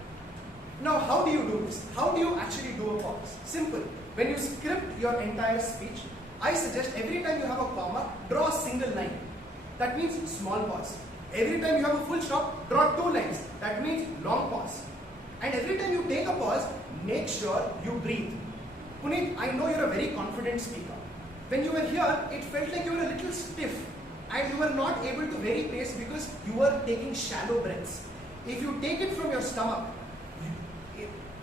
Now, how do you do this? How do you actually do a pause? Simple. When you script your entire speech, I suggest every time you have a comma, draw a single line. That means small pause. Every time you have a full stop, draw 2 lines. That means long pause. And every time you take a pause, make sure you breathe. Puneeth, I know you're a very confident speaker. When you were here, it felt like you were a little stiff and you were not able to vary pace because you were taking shallow breaths. If you take it from your stomach,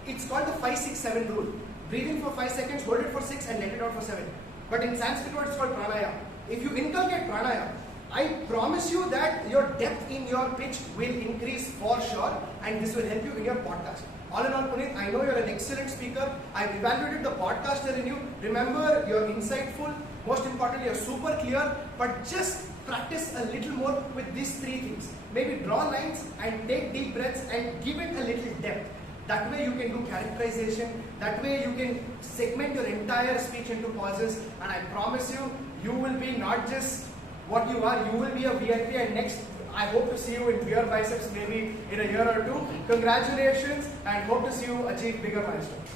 it's called the 5-6-7 rule. Breathe in for 5 seconds, hold it for 6 and let it out for 7. But in Sanskrit word, it's called pranayama. If you inculcate pranayama, I promise you that your depth in your pitch will increase for sure, and this will help you in your podcast. All in all, Puneeth, I know you're an excellent speaker. I've evaluated the podcaster in you. Remember, you're insightful. Most importantly, you're super clear. But just practice a little more with these 3 things. Maybe draw lines and take deep breaths and give it a little depth. That way you can do characterization. That way you can segment your entire speech into pauses. And I promise you, you will be not just what you are, you will be a VIP, and next I hope to see you in beer biceps maybe in a year or 2. Congratulations, and hope to see you achieve bigger milestones.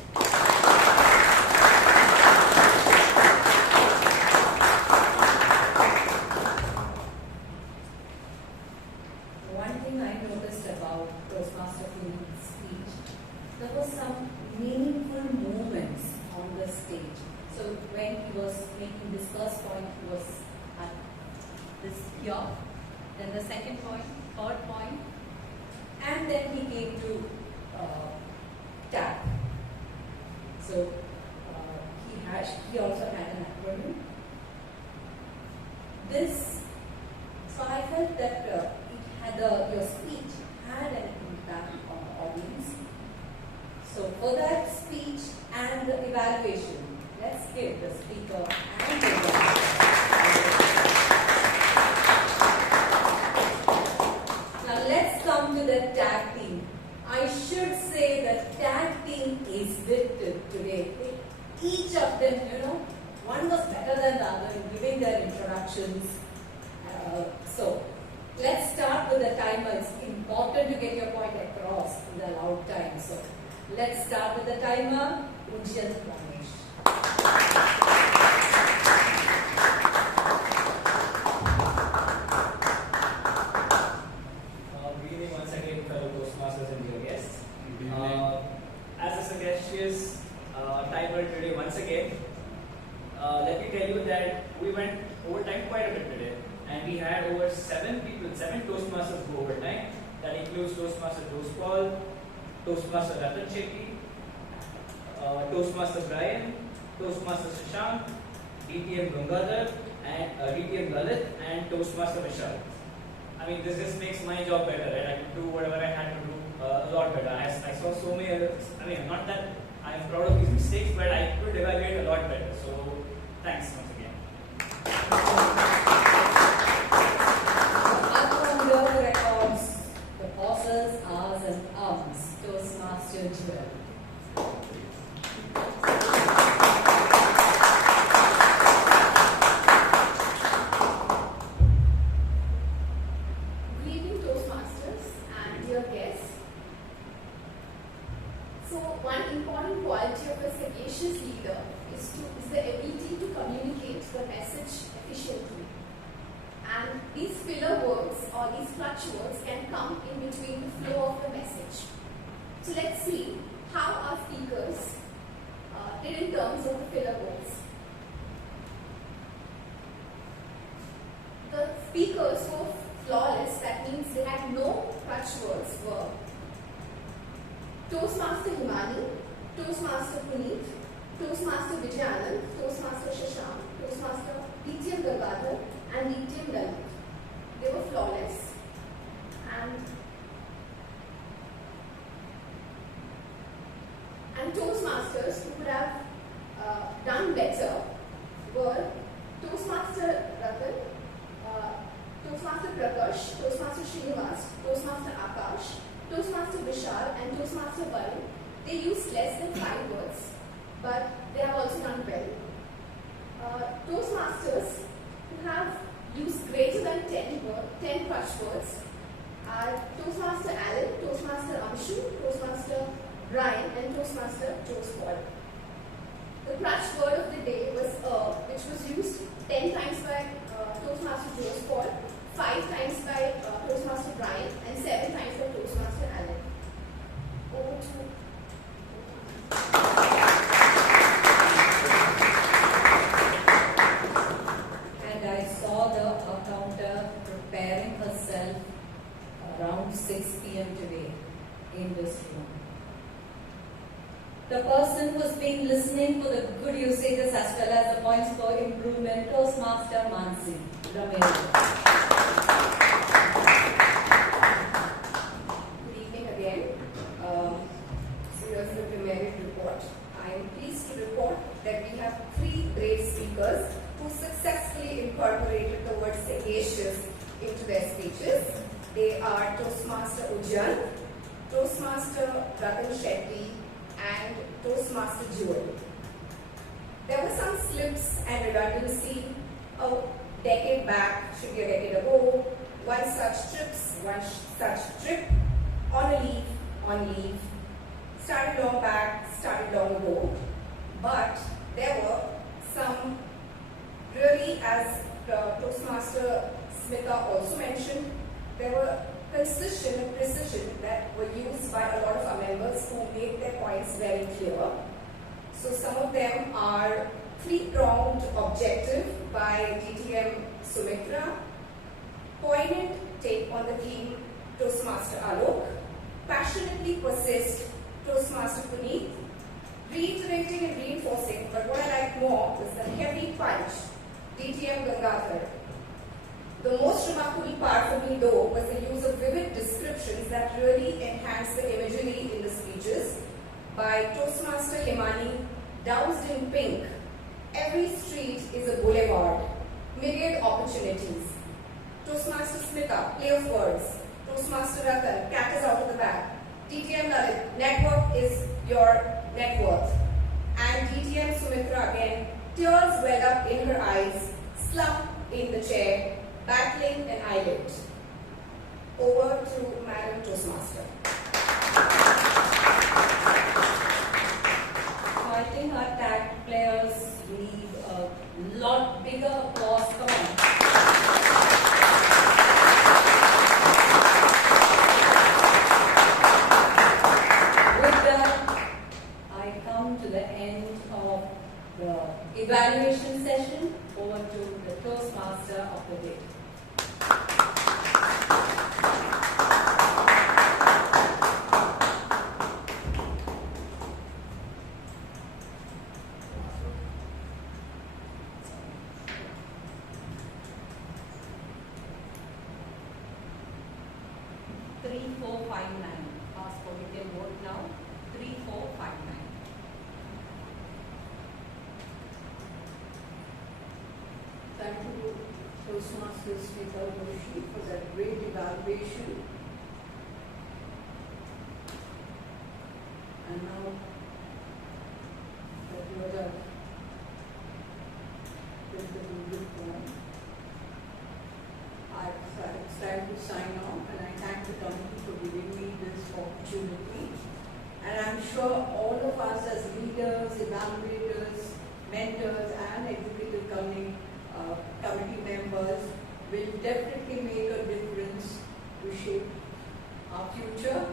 One thing I noticed about Toastmaster Puneeth's speech, there was some meaningful moments on the stage. So when he was making this first point, he was at this here, then the second point, third point, and then he came to tap. So he also had an acronym. So I felt that it had your speech had an impact on the audience. So for that speech and the evaluation, let's give the speaker and the Now let's come to the tag team. I should say the tag team is lifted today. Each of them, one was better than the other in giving their introductions. So let's start with the timer. It's important to get your point across in the allowed time. So let's start with the timer. Ujyant, Ramesh. Good evening once again, fellow Toastmasters and dear guests. As a sagacious timer today once again, let me tell you that we went over time quite a bit today, and we had over 7 people, 7 Toastmasters go over time. That includes Toastmaster Paul, Toastmaster Ratan Shetty, Toastmaster Brian, Toastmaster Shashank, DTM Gangaadhar, and DTM Lalith, and Toastmaster Vishal. I mean, this just makes my job better, right? I could do whatever I had to do a lot better. I saw so many other, I mean, not that I'm proud of these mistakes, but I could evaluate a lot better. So, thanks once again. Up on your records, the pauses, ahs, and ums, Toastmaster Jewel. Greeting Toastmasters and dear guests. So one important quality of a sagacious leader is the ability to communicate the message efficiently. And these filler words or these clutch words can come in between the flow of the message. So let's see how our speakers did in terms of the filler words. The speakers were flawless, that means they had no clutch words, were Toastmaster Himani, Toastmaster Puneeth, Toastmaster Ujyant, Toastmaster Shashank, Toastmaster DTM Gangaadhar, and DTM Lalith. They were flawless. And Toastmasters who could have done better were Toastmaster Ratan, Toastmaster Prakash, Toastmaster Srinivas, Toastmaster Akash, Toastmaster Vishal, and Toastmaster Varun. They used less than 5 words, but they have also done well. Toastmasters who have used greater than 10 clutch words are Toastmaster Alok, Toastmaster Amshu, Toastmaster Brian, and Toastmaster Paul. The clutch word of the day was which was used 10 times by Toastmaster Paul, 5 times by Toastmaster Brian, and 7 times by Toastmaster Alok. Over to And I saw the accountant preparing herself around 6 p.m. today in this room. The person who's been listening for the good usages as well as the points for improvement, Toastmaster Mansi, Ramesh. Good evening again. So here's the demerit report. I am pleased to report that we have 3 great speakers who successfully incorporated the word sagacious into their speeches. They are Toastmaster Ujyant, Toastmaster Ratan Shetty, and Toastmaster Jewel. There were some slips and redundancy a decade back, should be a decade ago. One such trip, on leave, started long back, started long ago. But there were some really, as Toastmaster Smitha also mentioned, there were concision and precision that were used by a lot of our members who made their points very clear. So some of them are 3-pronged objective by DTM Sumitra, poignant take on the theme Toastmaster Alok, passionately persist Toastmaster Puneeth, reiterating and reinforcing, but what I like more was the heavy punch DTM Gangaadhar. The most remarkable part for me though was the use of vivid descriptions that really enhanced the imagery in the speeches by Toastmaster Himani, doused in pink. Every street is a boulevard, myriad opportunities. Toastmaster Smitha, play of words. Toastmaster Ratan, cat is out of the bag. DTM Lalith, network is your net worth. And DTM Sumitra again, tears well up in her eyes, slump in the chair, battling an eyelid. Over to Madam Toastmaster. So I think our tag players need a lot bigger applause. Come on. With that, I come to the end of the evaluation session. Over to the Toastmaster of the day. Toastmasters Smitha Roshy for that great evaluation. And now that you are done with the Google form, it's time to sign off, and I thank the committee for giving me this opportunity. And I'm sure all of us as leaders, evaluators, mentors, and executive committee members will definitely make a difference to shape our future.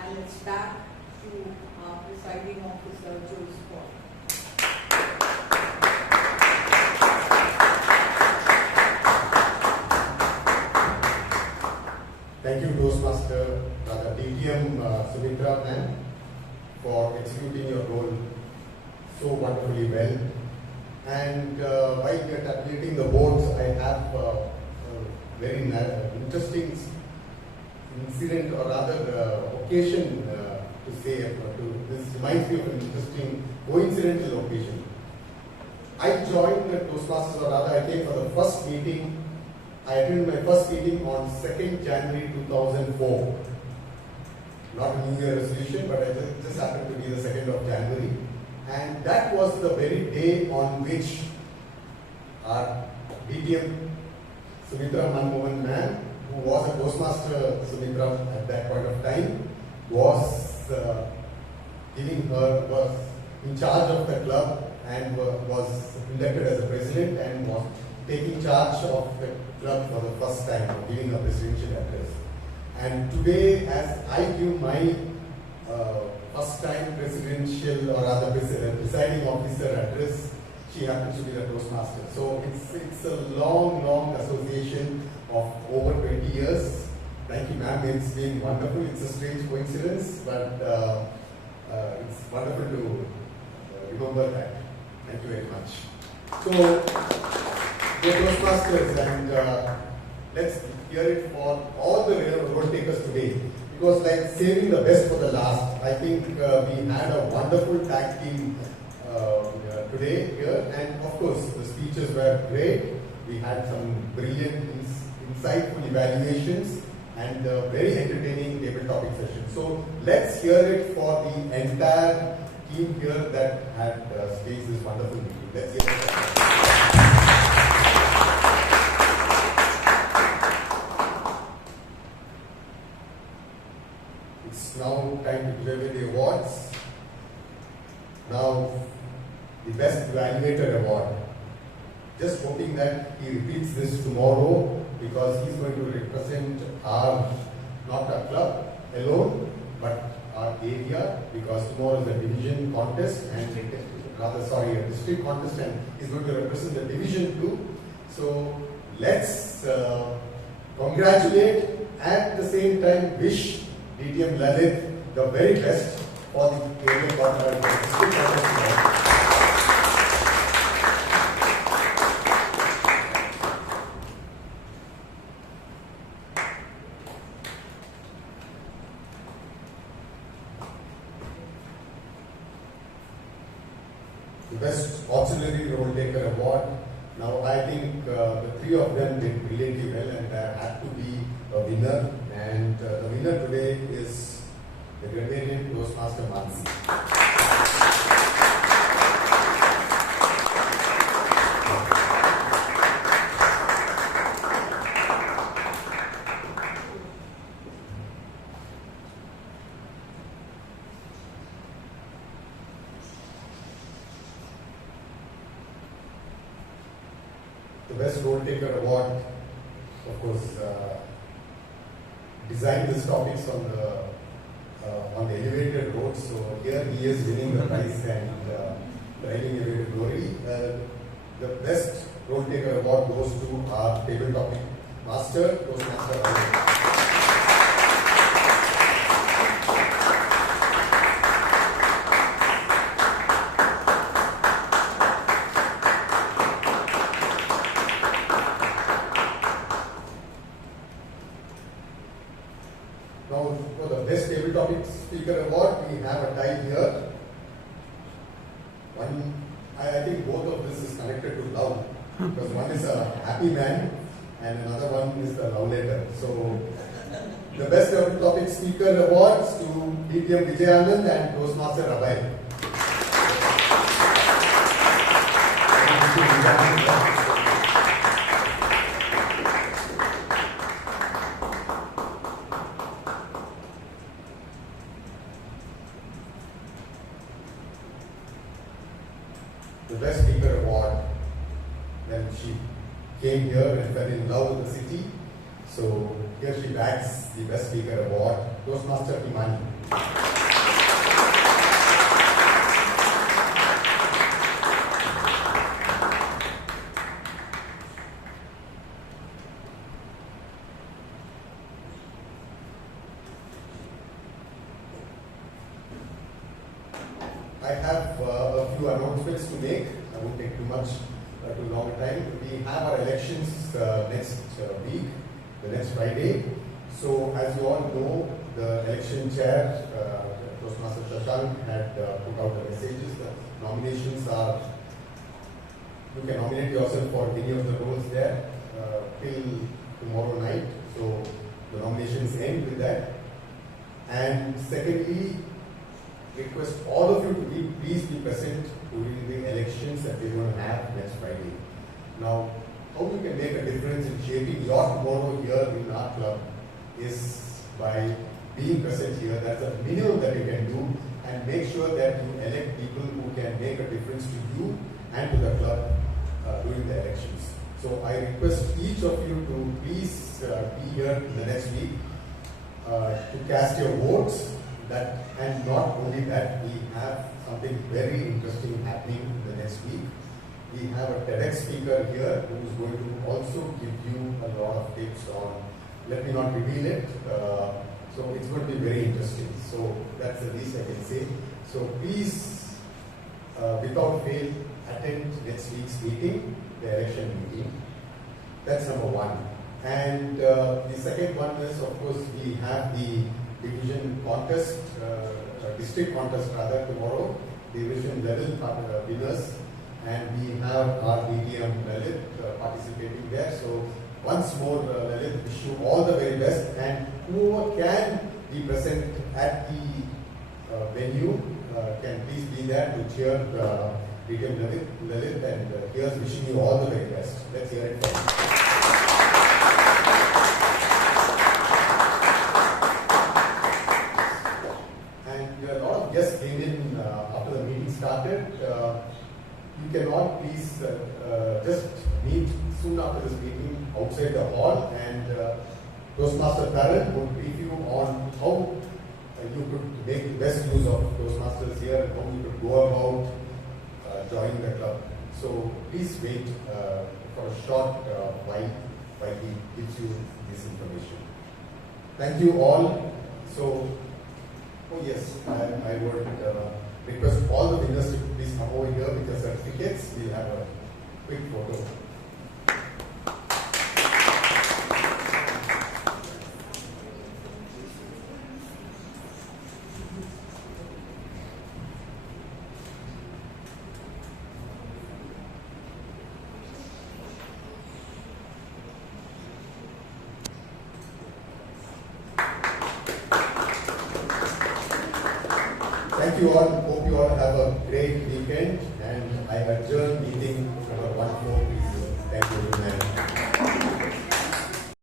And it's back to our presiding officer, Joe's call. Thank you, Toastmaster, DTM Sumitra, for executing your role so wonderfully well. And while we are tabulating the boards, I have a very interesting incident, or rather occasion to say. This reminds me of an interesting coincidental occasion. I joined the Toastmasters, or rather I came for the first meeting. I attended my first meeting on 2nd January 2004. Not a New Year resolution, but it just happened to be the 2nd of January. And that was the very day on which our DTM Sumitra Manamohan man, who was a Toastmaster Sumitra at that point of time, was in charge of the club and was elected as a president and was taking charge of the club for the first time, giving a presidential address. And today, as I give my first time presidential, or rather presiding officer address, she happens to be the Toastmaster. So it's a long association of over 20 years. Thank you, ma'am. It's been wonderful. It's a strange coincidence, but it's wonderful to remember that. Thank you very much. So, dear Toastmasters, and let's hear it for all the role takers today. It was like saving the best for the last. I think we had a wonderful tag team today here, and of course the speeches were great. We had some brilliant, insightful evaluations and very entertaining table topic session. So let's hear it for the entire team here that had staged this wonderful meeting. Let's hear it. It's now time to give away the awards. Now, the Best Evaluator Award. Just hoping that he repeats this tomorrow, because he's going to represent our, not our club alone, but our area, because tomorrow is a division contest, and a district contest, and he's going to represent the division too. So let's congratulate, at the same time wish DTM Lalith the very best for the area district contest. Best Auxiliary Role Taker Award. Now I think the three of them did brilliantly well, and there had to be a winner, and the winner today is the Grammarian Toastmaster Mansi. The Best Role Taker Award, of course, designed these topics on the elevated road. So here he is winning the prize and driving elevated glory. The Best Role Taker Award goes to our table topic master, Toastmaster Alok. Now, for the Best Table Topic Speaker Award, we have a tie here. I think both of this is connected to love. because one is a happy man and another one is the love letter. So the best topic speaker awards to BTM Vijayanand and Toastmaster Abhay. The best speaker award when she came here and fell in love with the city. So here she bags the best speaker award, Toastmaster Himani. I have a few announcements to make. I won't take too long time. We have our elections next week, the next Friday. So as you all know, the election chair, Toastmaster Shashank, had put out the messages. The nominations are, you can nominate yourself for any of the roles there till tomorrow night. So the nominations end with that. And secondly, request all of you to please be present during the elections that we're going to have next Friday. Now, how you can make a difference in shaping your tomorrow here in our club is by being present here. That's the minimum that you can do, and make sure that you elect people who can make a difference to you and to the club during the elections. So I request each of you to please be here in the next week to cast your votes. And not only that, we have something very interesting happening in the next week. We have a TEDx speaker here who is going to also give you a lot of tips on, let me not reveal it, so it's going to be very interesting. So that's the least I can say. So please, without fail, attend next week's meeting, the election meeting. That's number one. And the second one is, of course, we have the division contest, district contest rather, tomorrow, division level winners, and we have our BTM Lalith participating there. So once more, Lalith, wish you all the very best, and whoever can be present at the venue can please be there to cheer BTM Lalith, and here's wishing you all the very best. Let's hear it from you. Just came in after the meeting started. You can all please just meet soon after this meeting outside the hall, and Toastmaster Taran would brief you on how you could make the best use of Toastmasters here and how you could go about joining the club. So please wait for a short while he gives you this information. Thank you all. So. Oh yes, I would request all the winners to please come over here with their certificates. We'll have a quick photo. Thank you all. Hope you all have a great weekend, and I adjourn meeting number 14.